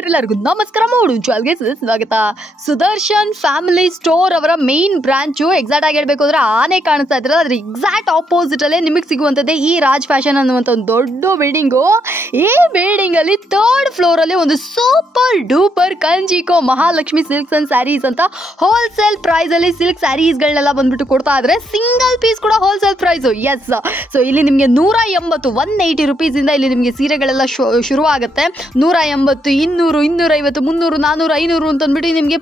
ಎಲ್ಲರಿಗೂ ನಮಸ್ಕಾರ ಚಾಲ್ಗೆ ಸ್ವಾಗತ. ಸುದರ್ಶನ್ ಫ್ಯಾಮಿಲಿ ಸ್ಟೋರ್ ಅವರ ಮೇನ್ ಬ್ರಾಂಚು ಎಕ್ಸಾಕ್ಟ್ ಆಗಿ ಹೇಳ್ಬೇಕು ಅಂದ್ರೆ ಆನೆ ಕಾಣಿಸ್ತಾ ಇದ್ರೆ ಅದ್ರ ಎಕ್ಸಾಕ್ಟ್ ಆಪೋಸಿಟ್ ಅಲ್ಲೇ ನಿಮಗೆ ಸಿಗುವಂಥದ್ದೇ ಈ ರಾಜ್ ಫ್ಯಾಷನ್ ಅನ್ನುವಂಥ ಒಂದು ದೊಡ್ಡ ಬಿಲ್ಡಿಂಗು. ಈ ಬಿಲ್ಡಿಂಗ್ ಅಲ್ಲಿ 3rd ಫ್ಲೋರ್ ಅಲ್ಲಿ ಒಂದು ಸೂಪರ್ ಡೂಪರ್ ಕಂಚಿಕೋ ಮಹಾಲಕ್ಷ್ಮಿ ಸಿಲ್ಕ್ಸ್ ಅಂಡ್ ಸ್ಯಾರೀಸ್ ಅಂತ ಹೋಲ್ಸೇಲ್ ಪ್ರೈಸ್ ಅಲ್ಲಿ ಸಿಲ್ಕ್ ಸ್ಯಾರೀಸ್ಗಳನ್ನೆಲ್ಲ ಬಂದ್ಬಿಟ್ಟು ಕೊಡ್ತಾ ಇದ್ರೆ ಸಿಂಗಲ್ ಪೀಸ್ ಕೂಡ ಹೋಲ್ಸೇಲ್ ಪ್ರೈಸು. ಎಸ್, ಸೊ ಇಲ್ಲಿ ನಿಮಗೆ 180 ರೂಪೀಸ್ ಇಂದ ಇಲ್ಲಿ ನಿಮಗೆ ಸೀರೆಗಳೆಲ್ಲ ಶುರು ಆಗುತ್ತೆ. 180, 200, 250, 300, 400, 500 ಅಂತ ಅಂದ್ಬಿಟ್ಟು ನಿಮಗೆ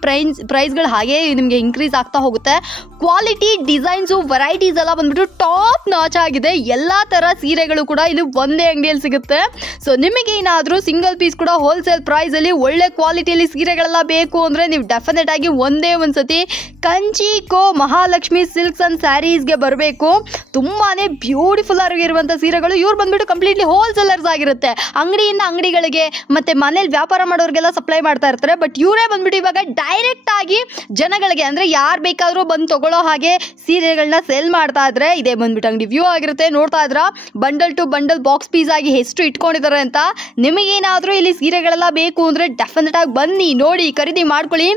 ಪ್ರೈಸ್ಗಳು ಹಾಗೆ ನಿಮಗೆ ಇನ್ಕ್ರೀಸ್ ಆಗ್ತಾ ಹೋಗುತ್ತೆ. ಕ್ವಾಲಿಟಿ, ಡಿಸೈನ್ಸು, ವೆರೈಟೀಸ್ ಎಲ್ಲ ಬಂದ್ಬಿಟ್ಟು ಟಾಪ್ ನಾಚ್ ಆಗಿದೆ. ಎಲ್ಲ ಥರ ಸೀರೆಗಳು ಕೂಡ ಇಲ್ಲಿ ಒಂದೇ ಅಂಗಡಿಯಲ್ಲಿ ಸಿಗುತ್ತೆ. ಸೊ ನಿಮಗೇನಾದರೂ ಸಿಂಗಲ್ ಪೀಸ್ ಕೂಡ ಹೋಲ್ಸೇಲ್ ಪ್ರೈಸಲ್ಲಿ ಒಳ್ಳೆ ಕ್ವಾಲಿಟಿಯಲ್ಲಿ ಸೀರೆಗಳೆಲ್ಲ ಬೇಕು ಅಂದರೆ ನೀವು ಡೆಫಿನೆಟ್ ಆಗಿ ಒಂದೇ ಒಂದು ಸತಿ ಕಂಚಿಕೋ ಮಹಾಲಕ್ಷ್ಮಿ ಸಿಲ್ಕ್ಸ್ ಅಂಡ್ ಸ್ಯಾರೀಸ್ಗೆ ಬರಬೇಕು. ತುಂಬಾ ಬ್ಯೂಟಿಫುಲ್ ಆಗಿರುವಂಥ ಸೀರೆಗಳು. ಇವ್ರು ಬಂದ್ಬಿಟ್ಟು ಕಂಪ್ಲೀಟ್ಲಿ ಹೋಲ್ಸೇಲರ್ಸ್ ಆಗಿರುತ್ತೆ. ಅಂಗಡಿಯಿಂದ ಅಂಗಡಿಗಳಿಗೆ ಮತ್ತು ಮನೇಲಿ ವ್ಯಾಪಾರ ಮಾಡೋರಿಗೆಲ್ಲ ಸಪ್ಲೈ ಮಾಡ್ತಾ ಇರ್ತಾರೆ. ಬಟ್ ಇವರೇ ಬಂದ್ಬಿಟ್ಟು ಇವಾಗ ಡೈರೆಕ್ಟ್ ಆಗಿ ಜನಗಳಿಗೆ ಅಂದರೆ ಯಾರು ಬೇಕಾದರೂ ಬಂದು ತಗೊಳ್ಳೋ ಹಾಗೆ ಸೀರೆಗಳನ್ನ ಸೇಲ್ ಮಾಡ್ತಾ ಇದ್ರೆ ಇದೇ ಬಂದ್ಬಿಟ್ಟು ಅಂಗಡಿ ವ್ಯೂ ಆಗಿರುತ್ತೆ. ನೋಡ್ತಾ ಇದ್ರ bundle to bundle box piece ಆಗಿ ಎಷ್ಟು ಇಟ್ಕೊಂಡಿದ್ದಾರೆ ಅಂತ. ನಿಮಗೇನಾದರೂ ಇಲ್ಲಿ ಸೀರೆಗಳೆಲ್ಲ ಬೇಕು ಅಂದರೆ ಡೆಫಿನೆಟ್ ಆಗಿ ಬನ್ನಿ, ನೋಡಿ, ಖರೀದಿ ಮಾಡ್ಕೊಳ್ಳಿ.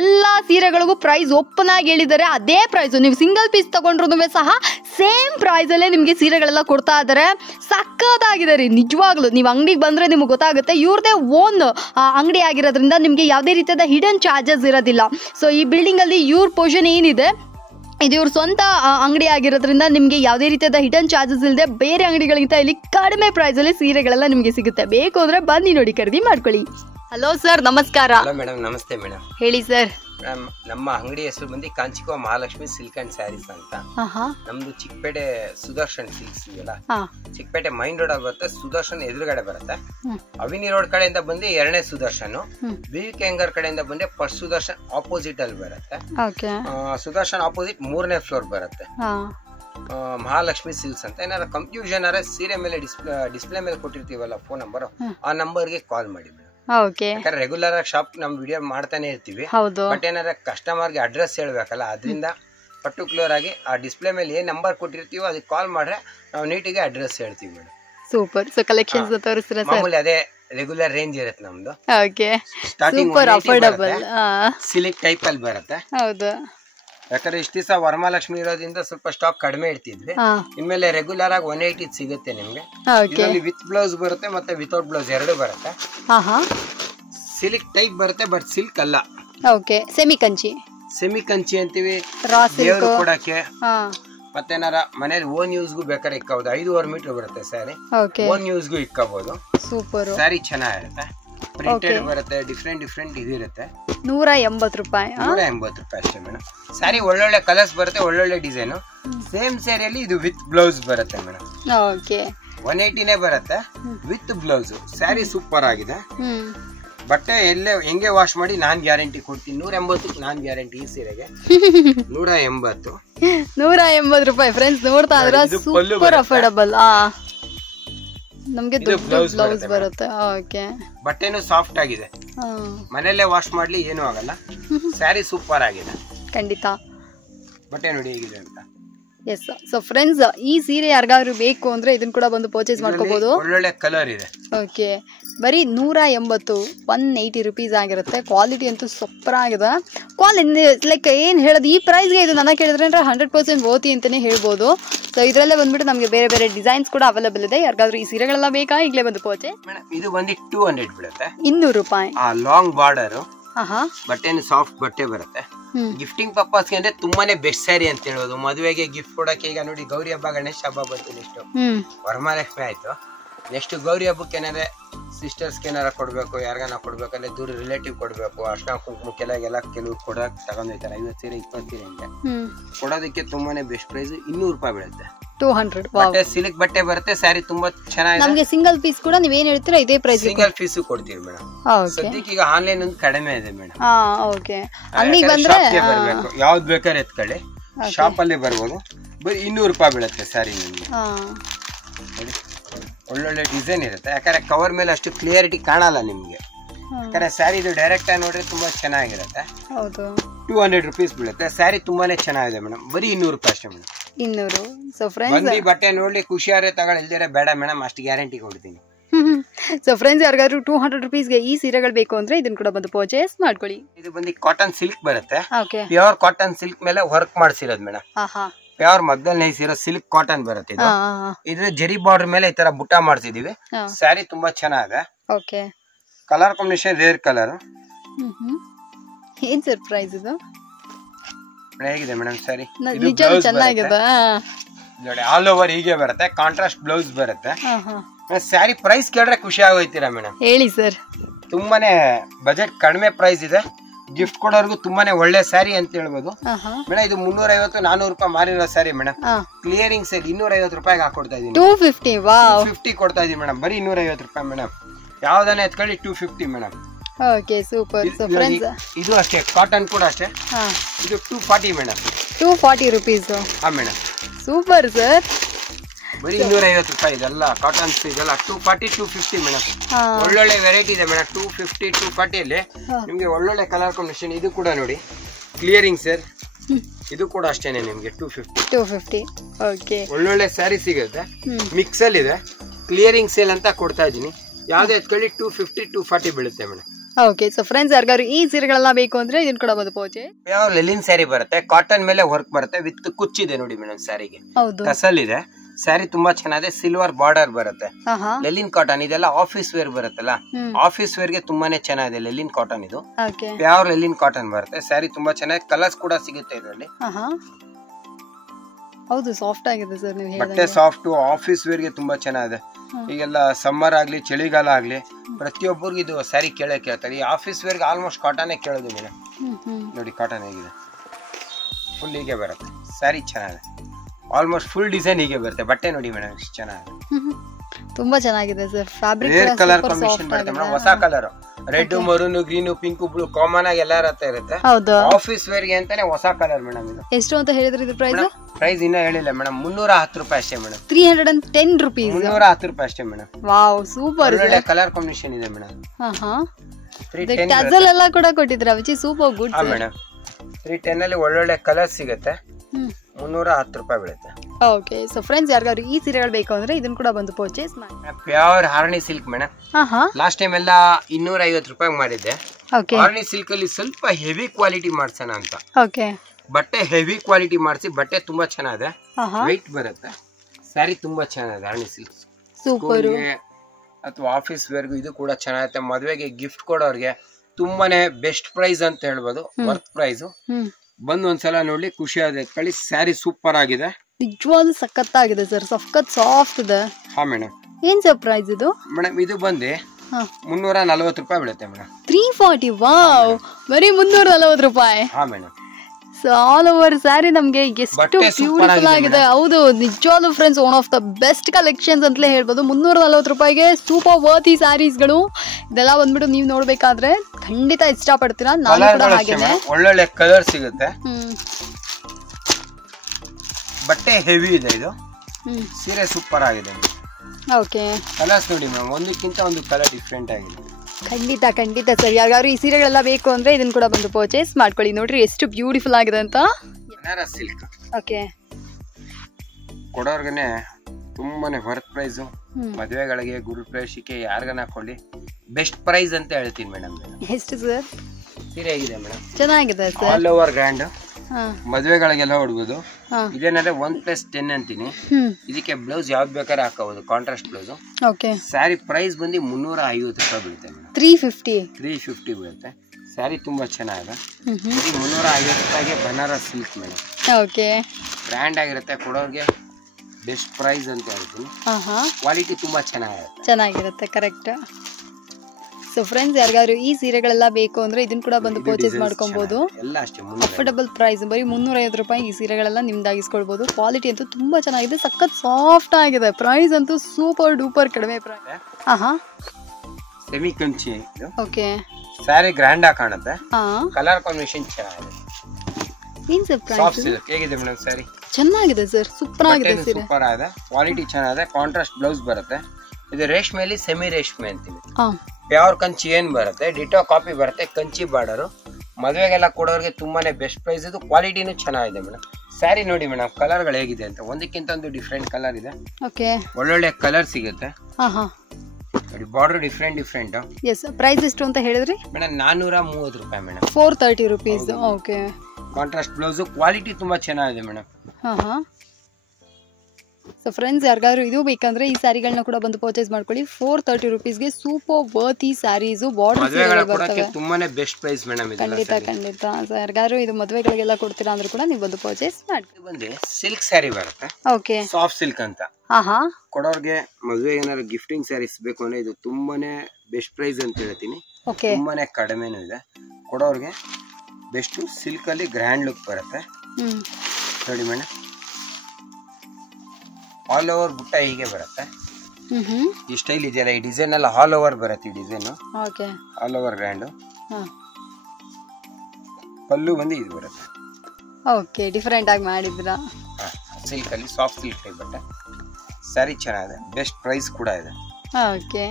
ಎಲ್ಲ ಸೀರೆಗಳಿಗೂ ಪ್ರೈಸ್ ಓಪನ್ ಆಗಿ ಹೇಳಿದ್ದಾರೆ. ಅದೇ ಪ್ರೈಸು ನೀವು ಸಿಂಗಲ್ ಪೀಸ್ ತಗೊಂಡ್ರು ಸಹ ಸೇಮ್ ಪ್ರೈಸಲ್ಲೇ ನಿಮಗೆ ಸೀರೆಗಳೆಲ್ಲ ಕೊಡ್ತಾ ಇದ್ದಾರೆ. ಸಕ್ಕತ್ತಾಗಿದೆ ರೀ ನಿಜವಾಗ್ಲೂ. ನೀವು ಅಂಗಡಿಗೆ ಬಂದರೆ ನಿಮ್ಗೆ ಗೊತ್ತಾಗುತ್ತೆ. ಇವ್ರದೇ ಓನ್ ಅಂಗಡಿ ಆಗಿರೋದ್ರಿಂದ ನಿಮಗೆ ಯಾವುದೇ ರೀತಿಯಾದ ಹಿಡನ್ ಚಾರ್ಜಸ್ ಇರೋದಿಲ್ಲ. ಸೊ ಈ ಬಿಲ್ಡಿಂಗಲ್ಲಿ ಇವ್ರ ಪೊಸಿಷನ್ ಏನಿದೆ ಇದು ಇವ್ರ ಸ್ವಂತ ಅಂಗಡಿ ಆಗಿರೋದ್ರಿಂದ ನಿಮಗೆ ಯಾವುದೇ ರೀತಿಯಾದ ಹಿಡನ್ ಚಾರ್ಜಸ್ ಇಲ್ಲದೆ ಬೇರೆ ಅಂಗಡಿಗಳಿಗಿಂತ ಇಲ್ಲಿ ಕಡಿಮೆ ಪ್ರೈಸಲ್ಲಿ ಸೀರೆಗಳೆಲ್ಲ ನಿಮಗೆ ಸಿಗುತ್ತೆ. ಬೇಕು ಅಂದರೆ ಬನ್ನಿ, ನೋಡಿ, ಖರೀದಿ ಮಾಡ್ಕೊಳ್ಳಿ. ಹಲೋ ಸರ್, ನಮಸ್ಕಾರ. ಮೇಡಮ್ ನಮಸ್ತೆ ಮೇಡಮ್. ಹೇಳಿ ಸರ್. ನಮ್ಮ ಅಂಗಡಿ ಹೆಸರು ಬಂದು Kanchiko Mahalakshmi silk and sarees ಅಂತ. ನಮ್ದು ಚಿಕ್ಕಪೇಟೆ ಸುದರ್ಶನ್ ಸಿಲ್ಕ್ಸ್ ಇದೆಯಲ್ಲ, ಚಿಕ್ಕಪೇಟೆ ಮೈನ್ ರೋಡ್ ಬರುತ್ತೆ. ಸುದರ್ಶನ್ ಎದುರುಗಡೆ ಬರುತ್ತೆ. ಅವಿನಿ ರೋಡ್ ಕಡೆಯಿಂದ ಬಂದು 2ನೇ ಸುದರ್ಶನ್, BVK ಅಂಗರ್ ಕಡೆಯಿಂದ ಬಂದ್ರೆ ಫಸ್ಟ್ ಸುದರ್ಶನ್ ಆಪೋಸಿಟ್ ಅಲ್ಲಿ ಬರುತ್ತೆ. ಸುದರ್ಶನ್ ಆಪೋಸಿಟ್ 3ನೇ ಫ್ಲೋರ್ ಬರುತ್ತೆ. ಮಹಾಲಕ್ಷ್ಮಿ ಸಿಲ್ಕ್ಸ್ ಅಂತ. ಏನಾರ ಕನ್ಫ್ಯೂಷನ್ ಆದ್ರೆ ಸೀರೆ ಮೇಲೆ ಡಿಸ್ಪ್ಲೇ ಮೇಲೆ ಕೊಟ್ಟಿರ್ತೀವಲ್ಲ ಫೋನ್ ನಂಬರ್, ಆ ನಂಬರ್ಗೆ ಕಾಲ್ ಮಾಡಿ. ರೆಗ್ಯುಲರ್ ಆಗಿ ಶಾಪ್ ನಮ್ ವಿಡಿಯೋ ಮಾಡ್ತಾನೆ ಇರ್ತೀವಿ. ಬಟ್ ಏನಾರ ಕಸ್ಟಮರ್ಗೆ ಅಡ್ರೆಸ್ ಹೇಳ್ಬೇಕಲ್ಲ, ಅದರಿಂದ ಪರ್ಟಿಕ್ಯುಲರ್ ಆಗಿ ಆ ಡಿಸ್ಪ್ಲೇ ಮೇಲೆ ಏನ್ ನಂಬರ್ ಕೊಟ್ಟಿರ್ತೀವೋ ಅದಕ್ಕೆ ಕಾಲ್ ಮಾಡ್ರೆ ನಾವು ನೀಟಿಗೆ ಅಡ್ರೆಸ್ ಹೇಳ್ತೀವಿ ಮೇಡಮ್. ಸೂಪರ್. ಸೊ ಕಲೆಕ್ಷನ್ಸ್ ತೋರಿಸ್ತೀರಾ ಸರ್? ಮಾಮೂಲಿ ಅದೇ ರೆಗ್ಯುಲರ್ ರೇಂಜ್ ಇರುತ್ತೆ ನಮ್ದು. Okay, starting super affordable silk type ಅಲ್ಲಿ ಬರುತ್ತೆ. ಹೌದು, ಯಾಕಂದ್ರೆ ಇಷ್ಟ ದಿವಸ ವರಮಹಾಲಕ್ಷ್ಮಿ ಇರೋದ್ರಿಂದ ಸ್ವಲ್ಪ ಸ್ಟಾಕ್ ಕಡಿಮೆ ಇಡ್ತಿದ್ವಿ. ಇನ್ಮೇಲೆ ರೆಗ್ಯುಲರ್ ಆಗಿ 180 ಸಿಗುತ್ತೆ ನಿಮ್ಗೆ. ಇದರಲ್ಲಿ ವಿತ್ ಬ್ಲೌಸ್ ಬರುತ್ತೆ ಮತ್ತೆ ವಿತೌಟ್ ಬ್ಲೌಸ್ ಎರಡು ಬರುತ್ತೆ. ಸಿಲ್ಕ್ ಟೈಪ್ ಬರುತ್ತೆ, ಬಟ್ ಸಿಲ್ಕ್ ಅಲ್ಲ. ಓಕೆ, ಸೆಮಿ ಕಂಚಿ ಅಂತೀವಿ. ದೇವ್ರು ಕೊಡಕ್ಕೆ ಮತ್ತೇನಾರ ಮನೇಲಿ ಓನ್ ಯೂಸ್ಗೂ ಬೇಕಾದ್ರೆ ಇಕ್ಕಬಹುದು. 5.5 ಮೀಟರ್ ಬರುತ್ತೆ ಸ್ಯಾರಿ. ಓನ್ ಯೂಸ್ಗೂ ಇಕ್ಕಬಹುದು. ಸೂಪರ್ ಸ್ಯಾರಿ ಚೆನ್ನಾಗಿರುತ್ತೆ. ಪ್ರಿಂಟೆಡ್ ಬರುತ್ತೆ, ಡಿಫ್ರೆಂಟ್ ಇದಿರುತ್ತೆ. 180 ರೂಪಾಯಿ. 180 ರೂಪಾಯಿ ಅಷ್ಟೇ ಮೇಡಮ್. ಸ್ಯಾರಿ ಒಳ್ಳೊಳ್ಳೆ ಕಲರ್ಸ್ ಬರುತ್ತೆ, ಒಳ್ಳೊಳ್ಳೆ ಡಿಸೈನ್. ಸೇಮ್ ಸ್ಯಾರಿಯಲ್ಲಿ ಇದು ವಿತ್ ಬ್ಲೌಸ್ ಬರುತ್ತೆ ಮೇಡಮ್. ಓಕೆ, 180ನೇ ಬರುತ್ತೆ ವಿತ್ ಬ್ಲೌಸ್. ಸ್ಯಾರಿ ಸೂಪರ್ ಆಗಿದೆ. ಬಟ್ಟೆ ಎಲ್ಲೇ ಹೆಂಗೆ ವಾಶ್ ಮಾಡಿ ನಾನ್ ಗ್ಯಾರಂಟಿ ಕೊಡ್ತೀನಿ. 180 ನಾನ್ ಗ್ಯಾರಂಟಿ. ಈ ಸೀರೆಗೆ 180 ರೂಪಾಯಿ. ಫ್ರೆಂಡ್ಸ್ ನೋಡ್ತಾ ಇದ್ರೆ ಸೂಪರ್ ಅಫೋರ್ಡಬಲ್. ನಮ್ಗೆ ಬ್ಲೌಸ್ ಬರುತ್ತೆ. ಓಕೆ, ಬಟ್ಟೆನೂ ಸಾಫ್ಟ್ ಆಗಿದೆ. ಮನೆಯಲ್ಲೇ ವಾಶ್ ಮಾಡ್ಲಿ ಏನೂ ಆಗಲ್ಲ. ಸ್ಯಾರಿ ಸೂಪರ್ ಆಗಿದೆ ಖಂಡಿತ. ಬಟ್ಟೆ ನೋಡಿ ಹೇಗಿದೆ ಅಂತ. ಎಸ್, ಸೊ ಫ್ರೆಂಡ್ಸ್ ಈ ಸೀರೆ ಯಾರಿಗಾದ್ರು ಬೇಕು ಅಂದ್ರೆ ಇದನ್ನ ಕೂಡ ಬಂದು ಪರ್ಚೇಸ್ ಮಾಡ್ಕೋಬಹುದು. ಒಳ್ಳೊಳ್ಳೆ ಕಲರ್ ಇದೆ. ಓಕೆ, ಬರೀ 180 ರೂಪೀಸ್ ಆಗಿರುತ್ತೆ. ಕ್ವಾಲಿಟಿ ಅಂತೂ ಸೂಪರ್ ಆಗಿದೆ. ಲೈಕ್ ಏನು ಹೇಳೋದು, ಈ ಪ್ರೈಸ್ಗೆ ಇದು ನನಗೆ ಕೇಳಿದ್ರೆ 100% ಓತಿ ಅಂತಲೇ ಹೇಳ್ಬೋದು. ಸೊ ಇದರಲ್ಲೇ ಬಂದ್ಬಿಟ್ಟು ನಮಗೆ ಬೇರೆ ಬೇರೆ ಡಿಸೈನ್ಸ್ ಕೂಡ ಅವೈಲೇಬಲ್ ಇದೆ. ಯಾರಿಗಾದ್ರೂ ಈ ಸೀರೆಗಳೆಲ್ಲ ಬೇಕಾ ಈಗಲೇ ಬಂದು ಪರ್ಚೇಸ್. ಇದು ಬಂದು 200 ಬೀಳುತ್ತೆ. 200 ರೂಪಾಯಿ. ಲಾಂಗ್ ಬಾರ್ಡರ್, ಬಟ್ಟೆನು ಸಾಫ್ಟ್ ಬಟ್ಟೆ ಬರುತ್ತೆ. ಗಿಫ್ಟಿಂಗ್ ಪರ್ಪಸ್ಗೆ ಅಂದ್ರೆ ತುಂಬಾನೇ ಬೆಸ್ಟ್ ಸ್ಯಾರಿ ಅಂತ ಹೇಳೋದು. ಮದುವೆಗೆ ಗಿಫ್ಟ್ ಕೊಡಕ್ಕೆ ಈಗ ನೋಡಿ ಗೌರಿ ಹಬ್ಬ, ಗಣೇಶ ಹಬ್ಬ ಬಂತು, ನೆಕ್ಸ್ಟ್ ವರಮಹಾಲಕ್ಷ್ಮಿ ಆಯ್ತು. ನೆಕ್ಸ್ಟ್ ಗೌರಿ ಹಬ್ಬಕ್ಕೆ ಏನಾದ್ರೆ ಸಿಸ್ಟರ್ಸ್ಗೆ ಏನಾರ ಕೊಡ್ಬೇಕು, ಯಾರಿಗಾನ ಕೊಡ್ಬೇಕಂದ್ರೆ ದೂರ ರಿಲೇಟಿವ್ ಕೊಡ್ಬೇಕು. ಅರ್ಶನ ಕುಂಕುಮ ಕೆಲವು ಕೊಡಕ್ ತಗೊಂಡೋಯ್ತಾರೆ. 50 ಸೀರೆ 20 ಸೀರೆ ಹಿಂಗೆ ಕೊಡೋದಕ್ಕೆ ತುಂಬಾನೇ ಬೆಸ್ಟ್ ಪ್ರೈಸ್. 200 ರೂಪಾಯಿ ಬೀಳುತ್ತೆ. 200 ಸಿಲ್ಕ್ ಬಟ್ಟೆ ಬರುತ್ತೆ. ಸ್ಯಾರಿ ತುಂಬಾ ಚೆನ್ನಾಗಿದೆ. ನಮಗೆ ಸಿಂಗಲ್ ಪೀಸ್ ಕೂಡ ನೀವೇನ್ ಹೇಳ್ತೀರಾ ಇದೇ ಪ್ರೈಸ್? ಸಿಂಗಲ್ ಪೀಸ್ ಕೊಡ್ತೀವಿ ಮೇಡಮ್. ಸದ್ಯಕ್ಕೆ ಈಗ ಆನ್ಲೈನ್ ಒಂದು ಕಡಿಮೆ ಇದೆ ಮೇಡಮ್. ಓಕೆ, ಅಂಗಡಿಗೆ ಬಂದ್ರೆ ಯಾವ್ದು ಬೇಕಾದ್ರೆ ಎತ್ಕೊಳ್ಳಿ, ಶಾಪ್ ಅಲ್ಲಿ ಬರ್ಬೋದು. ಬರೀ 200 ರೂಪಾಯಿ ಬೀಳುತ್ತೆ ಸ್ಯಾರಿ ನಿಮ್ಗೆ. ಒಳ್ಳೊಳ್ಳೆ ಡಿಸೈನ್ ಇರುತ್ತೆ. ಯಾಕಂದ್ರೆ ಕವರ್ ಮೇಲೆ ಅಷ್ಟು ಕ್ಲಿಯರಿಟಿ ಕಾಣಲ್ಲ ನಿಮ್ಗೆ. ಯಾಕಂದ್ರೆ ಸ್ಯಾರಿ ಇದು ಡೈರೆಕ್ಟ್ ಆಗಿ ನೋಡ್ರೆ ತುಂಬಾ ಚೆನ್ನಾಗಿರುತ್ತೆ. 200 ರೂಪೀಸ್ ಬೀಳುತ್ತೆ. ಸ್ಯಾರಿ ತುಂಬಾನೇ ಚೆನ್ನಾಗಿದೆ ಮೇಡಮ್. ಬರೀ 200 ರೂಪಾಯಿ ಅಷ್ಟೇ ಮೇಡಮ್. 200. ಸೊ ಫ್ರೆಂಡ್ಸ್ ಬನ್ನಿ, ಬಟ್ಟೆ ನೋಡ್ಲಿ, ಖುಷಿಯಾದ್ರೆ ತಗೊಳ್ಳಿ, ಇಲ್ದಿರ ಬೇಡ ಮೇಡಮ್, ಅಷ್ಟು ಗ್ಯಾರಂಟಿ ಕೊಡ್ತೀನಿ. ಸೊ ಫ್ರೆಂಡ್ಸ್, ಯಾರಿಗಾದ್ರೂ 200 rupeesಗೆ ಈ ಸೀರೆಗಳು ಬೇಕು ಅಂದ್ರೆ ಇದನ್ನ ಕೂಡ ಬಂದು ಪರ್ಚೇಸ್ ಮಾಡ್ಕೊಳ್ಳಿ. ಇದು ಬಂದು ಕಾಟನ್ ಸಿಲ್ಕ್ ಬರುತ್ತೆ. ಓಕೆ, ಪ್ಯೂರ್ ಕಾಟನ್ ಸಿಲ್ಕ್ ಮೇಲೆ ವರ್ಕ್ ಮಾಡಿಸಿರೋದು ಮೇಡಮ್. ಆಹಾ, ಪ್ಯೂರ್ ಮಗ್ದಲ್ಲಿ ನೇಯ್ಸಿರೋ ಸಿಲ್ಕ್ ಕಾಟನ್ ಬರುತ್ತೆ ಇದು. ಇದ್ರ ಜರಿ ಬಾರ್ಡರ್ ಮೇಲೆ ಈ ತರ ಬುಟ್ಟ ಮಾಡ್ಸಿದೀವಿ. ಸ್ಯಾರಿ ತುಂಬಾ ಚೆನ್ನಾಗಿದೆ. Okay, colour combination rare colour. ಏನ್ ಸರ್ ಪ್ರೈಸ್ ಇದು? ಹೇಗಿದೆ ಮೇಡಮ್ ಸ್ಯಾರಿ? ನಿಜ ಚೆನ್ನಾಗಿದೆ ನೋಡಿ, ಆಲ್ ಓವರ್ ಹೀಗೆ ಬರುತ್ತೆ. ಕಾಂಟ್ರಾಸ್ಟ್ ಬ್ಲೌಸ್ ಬರುತ್ತೆ. ಸ್ಯಾರಿ ಪ್ರೈಸ್ ಕೇಳಿದ್ರೆ ಖುಷಿ ಆಗೋಯ್ತೀರಾ ಮೇಡಮ್. ಹೇಳಿ ಸರ್. ತುಂಬಾನೇ ಬಜೆಟ್ ಕಡಿಮೆ ಪ್ರೈಸ್ ಇದೆ. ಗಿಫ್ಟ್ ಕೊಡೋರ್ಗು ತುಂಬಾನೇ ಒಳ್ಳೆ ಸ್ಯಾರಿ ಅಂತ ಹೇಳ್ಬೋದು ಮೇಡಮ್. ಇದು 350-400 ರೂಪಾಯಿ ಮಾರಿರೋ ಸ್ಯಾರಿ ಮೇಡಮ್. ಕ್ಲಿಯರಿಂಗ್ ಸೇಲ್ 250 ರೂಪಾಯಿಗೆ ಹಾಕೊಡ್ತಾ ಇದೀನಿ. 250 ಕೊಡ್ತಾ ಇದೀನಿ ಮೇಡಮ್. ಬರೀ 250 ರೂಪಾಯಿ ಮೇಡಮ್. ಯಾವ್ದಾನೆ ಎತ್ಕೊಳ್ಳಿ 250 madam. Okay, super. So friends, ಇದು ಅಷ್ಟೇ ಕಾಟನ್ ಕೂಡ ಅಷ್ಟೇ. ಇದು 240 ಮೇಡಮ್. 240 rupees. ಹಾ ಮೇಡಮ್, ಸೂಪರ್ ಸರ್. ಬರೀ 250 ರೂಪಾಯಿ. ಇದೆಲ್ಲ ಕಾಟನ್ ಇದೆಲ್ಲ 240 250 ಮೇಡಮ್. ಒಳ್ಳೊಳ್ಳೆ ವೆರೈಟಿ ಇದೆ ಮೇಡಮ್. 250 240 ಅಲ್ಲಿ ನಿಮ್ಗೆ ಒಳ್ಳೊಳ್ಳೆ ಕಲರ್ ಕಾಂಬಿನೇಷನ್. ಇದು ಕೂಡ ನೋಡಿ ಕ್ಲಿಯರಿಂಗ್ ಸರ್. ಇದು ಕೂಡ ಅಷ್ಟೇನೆ ನಿಮ್ಗೆ 250. ಓಕೆ, ಒಳ್ಳೊಳ್ಳೆ ಸ್ಯಾರಿ ಸಿಗುತ್ತೆ. ಮಿಕ್ಸ್ ಅಲ್ಲಿ ಇದೆ. ಕ್ಲಿಯರಿಂಗ್ ಸೇಲ್ ಅಂತ ಕೊಡ್ತಾ ಇದೀನಿ. ಯಾವ್ದು ಎತ್ಕೊಳ್ಳಿ 250 240 ಬೀಳುತ್ತೆ ಮೇಡಮ್. ಓಕೆ, ಸೊ ಫ್ರೆಂಡ್ಸ್, ಯಾರಿಗಾರು ಈ ಸೀರೆಗಳೆಲ್ಲ ಬೇಕು ಅಂದ್ರೆ ಇದನ್ನ ಕೂಡ ಬಂದು ಪೋಚೆ. ಯಾವ ಲೆಲಿನ್ ಸ್ಯಾರಿ ಬರುತ್ತೆ. ಕಾಟನ್ ಮೇಲೆ ವರ್ಕ್ ಬರುತ್ತೆ. ವಿತ್ ಕುಚ್ಚಿದೆ ನೋಡಿ ಮೇಡಮ್. ಸ್ಯಾರಿಗೆ ಕಸಲ್ ಇದೆ. ಸ್ಯಾರಿ ತುಂಬಾ ಚೆನ್ನಾಗಿದೆ. ಸಿಲ್ವರ್ ಬಾರ್ಡರ್ ಬರುತ್ತೆ. ಲೆಲಿನ್ ಕಾಟನ್ ಇದೆಲ್ಲ ಆಫೀಸ್ ವೇರ್ ಬರುತ್ತಲ್ಲ, ಆಫೀಸ್ ವೇರ್ ಗೆ ತುಂಬಾನೇ ಚೆನ್ನಾಗಿದೆ ಲೆಲಿನ್ ಕಾಟನ್. ಇದು ಪ್ಯೂರ್ ಲೆಲಿನ್ ಕಾಟನ್ ಬರುತ್ತೆ. ಸ್ಯಾರಿ ತುಂಬಾ ಚೆನ್ನಾಗಿ ಕಲರ್ಸ್ ಕೂಡ ಸಿಗುತ್ತೆ ಇದರಲ್ಲಿ. ಹೌದು, ಸಾಫ್ಟ್ ಆಗಿದೆ ಸರ್. ನೀವು ಬಟ್ಟೆ ಸಾಫ್ಟ್, ಆಫೀಸ್ ವೇರ್ ಗೆ ತುಂಬಾ ಚೆನ್ನಾಗಿದೆ. ಈಗೆಲ್ಲ ಸಮ್ಮರ್ ಆಗ್ಲಿ ಚಳಿಗಾಲ ಆಗ್ಲಿ ಪ್ರತಿಯೊಬ್ಬರಿಗೂ ಇದು ಸ್ಯಾರಿ ಕೇಳ್ತಾರೆ. ಈ ಆಫೀಸ್ ವೇರ್ಗೆ ಆಲ್ಮೋಸ್ಟ್ ಕಾಟನ್ ಕೇಳೋದು ಮೇಡಮ್. ನೋಡಿ ಕಾಟನ್ ಹೇಗಿದೆ. ಫುಲ್ ಹೀಗೆ ಬರುತ್ತೆ. ಸ್ಯಾರಿ ಚೆನ್ನಾಗಿದೆ. ಆಲ್ಮೋಸ್ಟ್ ಫುಲ್ ಡಿಸೈನ್ ಹೀಗೆ ಬರುತ್ತೆ. ಬಟ್ಟೆ ನೋಡಿ ಮೇಡಮ್ ಎಷ್ಟು ಚೆನ್ನಾಗಿದೆ. ತುಂಬಾ ಚೆನ್ನಾಗಿದೆ sir. Fabric rare colour combination ಬರುತ್ತೆ ಮೇಡಮ್. ಹೊಸ colour red, maroon, green, pink, blue common ಆಗಿ ಎಲ್ಲರ ಹತ್ರ ಇರುತ್ತೆ. ಆಫೀಸ್ ವೇರ್ ಗೆ ಅಂತಾನೆ ಹೊಸ ಕಲರ್ ಮೇಡಮ್. ಇದು ಎಷ್ಟು ಅಂತ ಹೇಳಿದ್ರಿ ಇದು ಪ್ರೈಸ್? ಪ್ರೈಸ್ ಇನ್ನ ಹೇಳಿಲ್ಲ ಮೇಡಮ್. 310 ರೂಪಾಯಿ ಅಷ್ಟೇ ಮೇಡಮ್. 310 rupees. 310 ರೂಪಾಯಿ ಅಷ್ಟೇ ಮೇಡಮ್. Wow, super. ಒಳ್ಳೆ ಕಲರ್ ಕಾಂಬಿನೇಷನ್ ಇದೆ ಮೇಡಮ್. ಟಜಲ್ ಎಲ್ಲ ಕೂಡ ಕೊಟ್ಟಿದ್ರ, which is super good madam. 310 ಅಲ್ಲಿ ಒಳ್ಳೊಳ್ಳೆ ಕಲರ್ ಸಿಗುತ್ತೆ. 310 ರೂಪಾಯಿ ಬೀಳುತ್ತೆ. ಓಕೆ, ಸೊ ಫ್ರೆಂಡ್ಸ್, ಯಾರಿಗಾದ್ರು ಈ ಸೀರೆಗಳು ಬೇಕು ಅಂದ್ರೆ ಇದನ್ನ ಕೂಡ ಬಂದು ಪರ್ಚೇಸ್ ಮಾಡಿ. ಪ್ಯೂರ್ ಹಾರ್ನಿ ಸಿಲ್ಕ್ ಮೇಡಮ್. ಲಾಸ್ಟ್ ಟೈಮ್ ಎಲ್ಲ 250 ರೂಪಾಯಿ ಮಾಡಿದ್ದೆ. ಹಾರ್ನಿ ಸಿಲ್ಕ್ ಅಲ್ಲಿ ಸ್ವಲ್ಪ ಹೆವಿ ಕ್ವಾಲಿಟಿ ಮಾಡ್ಸೋಣ ಅಂತ. ಓಕೆ, ಬಟ್ಟೆ ಹೆವಿ ಕ್ವಾಲಿಟಿ ಮಾಡಿಸಿ. ಬಟ್ಟೆ ತುಂಬಾ ಚೆನ್ನಾಗಿದೆ. ವೈಟ್ ಬರುತ್ತೆ. ಸ್ಯಾರಿ ತುಂಬಾ ಚೆನ್ನಾಗಿದೆ. ಹಾರ್ನಿ ಸಿಲ್ಕ್ ಸೂಪರ್. ಅಥವಾ ಆಫೀಸ್ ವೇರ್ಗೂ ಇದು ಕೂಡ ಚೆನ್ನಾಗಿರುತ್ತೆ. ಮದುವೆಗೆ ಗಿಫ್ಟ್ ಕೊಡೋರ್ಗೆ ತುಂಬಾನೇ ಬೆಸ್ಟ್ ಪ್ರೈಸ್ ಅಂತ ಹೇಳ್ಬೋದು. Worth price. ಬಂದು ಒಂದ್ಸಲ ನೋಡ್ಲಿ, ಖುಷಿ ಆದ ಕಳಿ. ಸ್ಯಾರಿ ಸೂಪರ್ ಆಗಿದೆ. ನಿಜವಾಗ್ಲೂ ಸಖತ್ತಾಗಿದೆ ಸರ್. ಸಖತ್ ಸಾಫ್ಟ್ ಇದೆ. ಹಾ ಮೇಡಮ್. ಏನ್ ಸರ್ ಪ್ರೈಸ್ ಇದು? ಮೇಡಮ್ ಇದು ಬಂದು 340 ರೂಪಾಯಿ ಬೀಳುತ್ತೆ ಮೇಡಮ್. 340. ವಾವ್, ಬರೀ 340 ರೂಪಾಯಿ. ಹಾ ಮೇಡಮ್. ಆಲ್ ಓವರ್ ಸ್ಯಾರಿ ನಮ್ಗೆ ಎಷ್ಟು ಬ್ಯೂಟಿಫುಲ್ ಆಗಿದೆ. ಹೌದು, ನಿಜವಾಗ್ಲೂ friends, one of the best collections ಅಂತಲೇ ಹೇಳ್ಬೋದು. 340 ರೂಪಾಯಿಗೆ ಸೂಪರ್ ವರ್ತಿ ಸ್ಯಾರೀಸ್ಗಳು. ಇದೆಲ್ಲ ಬಂದ್ಬಿಟ್ಟು ನೀವು ನೋಡ್ಬೇಕಾದ್ರೆ ಖಂಡಿತ ಇಷ್ಟಪಡ್ತೀರಾ. ನಾನು ಕೂಡ ಹಾಗೇನೆ. ಒಳ್ಳೊಳ್ಳೆ ಕಲರ್ ಸಿಗುತ್ತೆ. ಬಟ್ಟೆ ಹೆವಿ ಇದೆ. ಇದು ಸೀರೆ ಸೂಪರ್ ಆಗಿದೆ. ಓಕೆ, ಕಲರ್ಸ್ ನೋಡಿ ಮ್ಯಾಮ್, ಒಂದಕ್ಕಿಂತ ಒಂದು ಕಲರ್ ಡಿಫ್ರೆಂಟ್ ಆಗಿದೆ. ಖಂಡಿತ ಸರ್. ಯಾರು ಈ ಸೀರೆಗಳೆಲ್ಲ ಬೇಕು ಅಂದ್ರೆ ಇದನ್ನ ಕೂಡ ಬಂದು ಪರ್ಚೇಸ್ ಮಾಡ್ಕೊಳ್ಳಿ. ನೋಡ್ರಿ ಎಷ್ಟು ಬ್ಯೂಟಿಫುಲ್ ಆಗಿದೆ ಅಂತ. ಬನಾರಸ್ ಸಿಲ್ಕ್. ಓಕೆ, ಕೊಡೋರ್ಗನೆ ತುಂಬಾನೇ ವರ್ತ್ ಪ್ರೈಸ್. ಮದುವೆಗಳಿಗೆ, ಗುರುಪ್ರವೇಶಕ್ಕೆ ಯಾರಿಗನ ಹಾಕೊಳ್ಳಿ ಬೆಸ್ಟ್ ಪ್ರೈಸ್ ಅಂತ ಹೇಳ್ತೀನಿ ಮೇಡಮ್. ಎಷ್ಟು ಸರ್? ಸೀರೆ ಹೇಗಿದೆ ಮೇಡಮ್? ಚೆನ್ನಾಗಿದೆ ಸರ್. All over grand. ಮದುವೆಗಳಿಗೆಲ್ಲ ಹೊಡ್ಬೋದು. ಇದೇನಂದ್ರೆ 1+10 ಅಂತೀನಿ. ಇದಕ್ಕೆ ಬ್ಲೌಸ್ ಯಾವ್ದು ಬೇಕಾದ್ರೆ ಹಾಕೋಬಹುದು. Contrast blouse. Okay, saree price ಬಂದು 350 ರೂಪಾಯಿ ಬೀಳುತ್ತೆ ಮೇಡಮ್. 350 ಬೀಳುತ್ತೆ. ಸ್ಯಾರಿ ತುಂಬಾ ಚೆನ್ನಾಗಿದೆ. 350 ರೂಪಾಯಿಗೆ Banaras silk madam. Okay, brand ಆಗಿರುತ್ತೆ. ಕೊಡೋರ್ಗೆ ಬೆಸ್ಟ್ ಪ್ರೈಸ್ ಅಂತ ಹೇಳ್ತೀನಿ. ಕ್ವಾಲಿಟಿ ತುಂಬಾ ಚೆನ್ನಾಗಿರುತ್ತೆ. ಕರೆಕ್ಟ್. ಸೊ ಫ್ರೆಂಡ್ಸ್, ಯಾರಿಗಾದ್ರು ಈ ಸೀರೆಗಳೆಲ್ಲ ಬೇಕು ಅಂದ್ರೆ ಇದನ್ನ ಕೂಡ ಬಂದು ಪರ್ಚೇಸ್ ಮಾಡ್ಕೊಬಹುದು. Affordable price. ಬರೀ 350 ರೂಪಾಯಿ ಈ ಸೀರೆಗಳೆಲ್ಲ ನಿಮ್ದಾಗಿಸ್ಕೊಳ್ಬಹುದು. ಕ್ವಾಲಿಟಿ ಅಂತೂ ತುಂಬಾ ಚೆನ್ನಾಗಿದೆ. ಸಖತ್ ಸಾಫ್ಟ್ ಆಗಿದೆ. ಪ್ರೈಸ್ ಅಂತೂ ಸೂಪರ್ ಡೂಪರ್ ಕಡಿಮೆ price. Semi Kanchi. Okay, sari grand ಆಗಿ ಕಾಣುತ್ತೆ. ಕಲರ್ ಕಾಂಬಿನೇಷನ್ ಚೆನ್ನಾಗಿದೆ. ಏನ್ ಸರ್ ಪ್ರೈಸ್? Soft silk. ಹೇಗಿದೆ ಮೇಡಮ್ ಸ್ಯಾರಿ? ಚೆನ್ನಾಗಿದೆ ಸರ್. ಸೂಪರ್ ಆಗಿದೆ ಸೀರೆ. ಸೂಪರ್ ಆಗಿದೆ. ಕ್ವಾಲಿಟಿ ಚೆನ್ನಾಗಿದೆ. ಕಾಂಟ್ರಾಸ್ಟ್ ಬ್ಲೌಸ್ ಬರುತ್ತೆ. ಇದು ರೇಷ್ಮೆಯಲ್ಲಿ ಸೆಮಿ ರೇಷ್ಮೆ ಅಂತೀವಿ. ಪ್ಯೂರ್ ಕಂಚಿ ಏನ್ ಬರುತ್ತೆ, ಡಿಟೋ ಕಾಪಿ ಬರುತ್ತೆ. ಕಂಚಿ ಬಾರ್ಡರ್. ಮದುವೆಗೆಲ್ಲ ಕೊಡೋರಿಗೆ ತುಂಬಾನೇ ಬೆಸ್ಟ್ ಪ್ರೈಸ್. ಇದು ಕ್ವಾಲಿಟಿನೂ ಚೆನ್ನಾಗಿದೆ ಮೇಡಮ್. ಸ್ಯಾರಿ ನೋಡಿ ಮೇಡಮ್, ಕಲರ್ ಗಳು ಹೇಗಿದೆ ಅಂತ. ಒಂದಕ್ಕಿಂತ ಒಂದು ಡಿಫ್ರೆಂಟ್ ಕಲರ್ ಇದೆ. ಓಕೆ, ಒಳ್ಳೊಳ್ಳೆ ಕಲರ್ ಸಿಗುತ್ತೆ. ನೋಡಿ ಬಾರ್ಡರ್ ಡಿಫ್ರೆಂಟ್. ಎಸ್, ಪ್ರೈಸ್ ಎಷ್ಟು ಅಂತ ಹೇಳಿದ್ರಿ ಮೇಡಮ್? 430 ರೂಪಾಯಿ madam. 430 rupees. Okay. Contrast blouse, quality ತುಂಬಾ ಚೆನ್ನಾಗಿದೆ ಮೇಡಮ್. ಹಾ. ಸೊ ಫ್ರೆಂಡ್ಸ್, ಯಾರಿಗಾದ್ರು ಇದು ಬೇಕಂದ್ರೆ ಈ ಸ್ಯಾರಿಗಳನ್ನ ಕೂಡ ಬಂದು ಪರ್ಚೇಸ್ ಮಾಡ್ಕೊಳ್ಳಿ. 430 rupeesಗೆ ಸೂಪರ್ ವರ್ತಿ ಸ್ಯಾರೀಸು, ಬಾರ್ಡರ್ ಬರ್ತವೆ. ತುಂಬಾನೇ ಬೆಸ್ಟ್ ಪ್ರೈಸ್ ಮೇಡಮ್. ಖಂಡಿತ. ಸೊ ಯಾರಿಗಾದ್ರು ಇದು ಮದುವೆಗಳಿಗೆಲ್ಲ ಕೊಡ್ತೀರಾ ಅಂದ್ರೂ ಕೂಡ ನೀವು ಬಂದು ಪರ್ಚೇಸ್ ಮಾಡಿ. ಬಂದು ಸಿಲ್ಕ್ ಸ್ಯಾರಿ ಬರುತ್ತೆ. ಓಕೆ. ಸಾಫ್ಟ್ ಸಿಲ್ಕ್ ಅಂತ. ಹಾ. ಕೊಡೋರ್ಗೆ ಮದುವೆ ಏನಾದ್ರು ಗಿಫ್ಟಿಂಗ್ ಸ್ಯಾರೀಸ್ ಬೇಕು ಅಂದ್ರೆ ಇದು ತುಂಬಾನೇ ಬೆಸ್ಟ್ ಪ್ರೈಸ್ ಅಂತ ಹೇಳ್ತೀನಿ. ತುಂಬಾನೇ ಕಡಿಮೆನೂ ಇದೆ. ಕೊಡೋರ್ಗೆ ಬೆಸ್ಟ್ ಸಿಲ್ಕ್ ಅಲ್ಲಿ ಗ್ರ್ಯಾಂಡ್ ಲುಕ್ ಬರುತ್ತೆ. ನೋಡಿ ಮೇಡಮ್, ಆಲ್ ಓವರ್ ಬುಟ್ಟ ಹೀಗೆ ಬರುತ್ತೆ. ಈ ಸ್ಟೈಲ್ ಇದೆಯಲ್ಲ, ಈ ಡಿಸೈನ್ ಎಲ್ಲ ಆಲ್ ಓವರ್ ಬರುತ್ತೆ. ಈ ಡಿಸೈನ್ ಆಲ್ ಓವರ್ ಗ್ರ್ಯಾಂಡ್. ಪಲ್ಲು ಬಂದು ಇದು ಬರುತ್ತೆ. ಓಕೆ, ಡಿಫರೆಂಟ್ ಆಗಿ ಮಾಡಿದ್ರಾ. ಸಿಲ್ಕ್ ಅಲ್ಲಿ ಸಾಫ್ಟ್ ಸಿಲ್ಕ್ ಟೈಪ್ ಬಟ್ಟೆ. ಸ್ಯಾರಿ ಚೆನ್ನಾಗಿದೆ, ಬೆಸ್ಟ್ ಪ್ರೈಸ್ ಕೂಡ ಇದೆ. ಓಕೆ.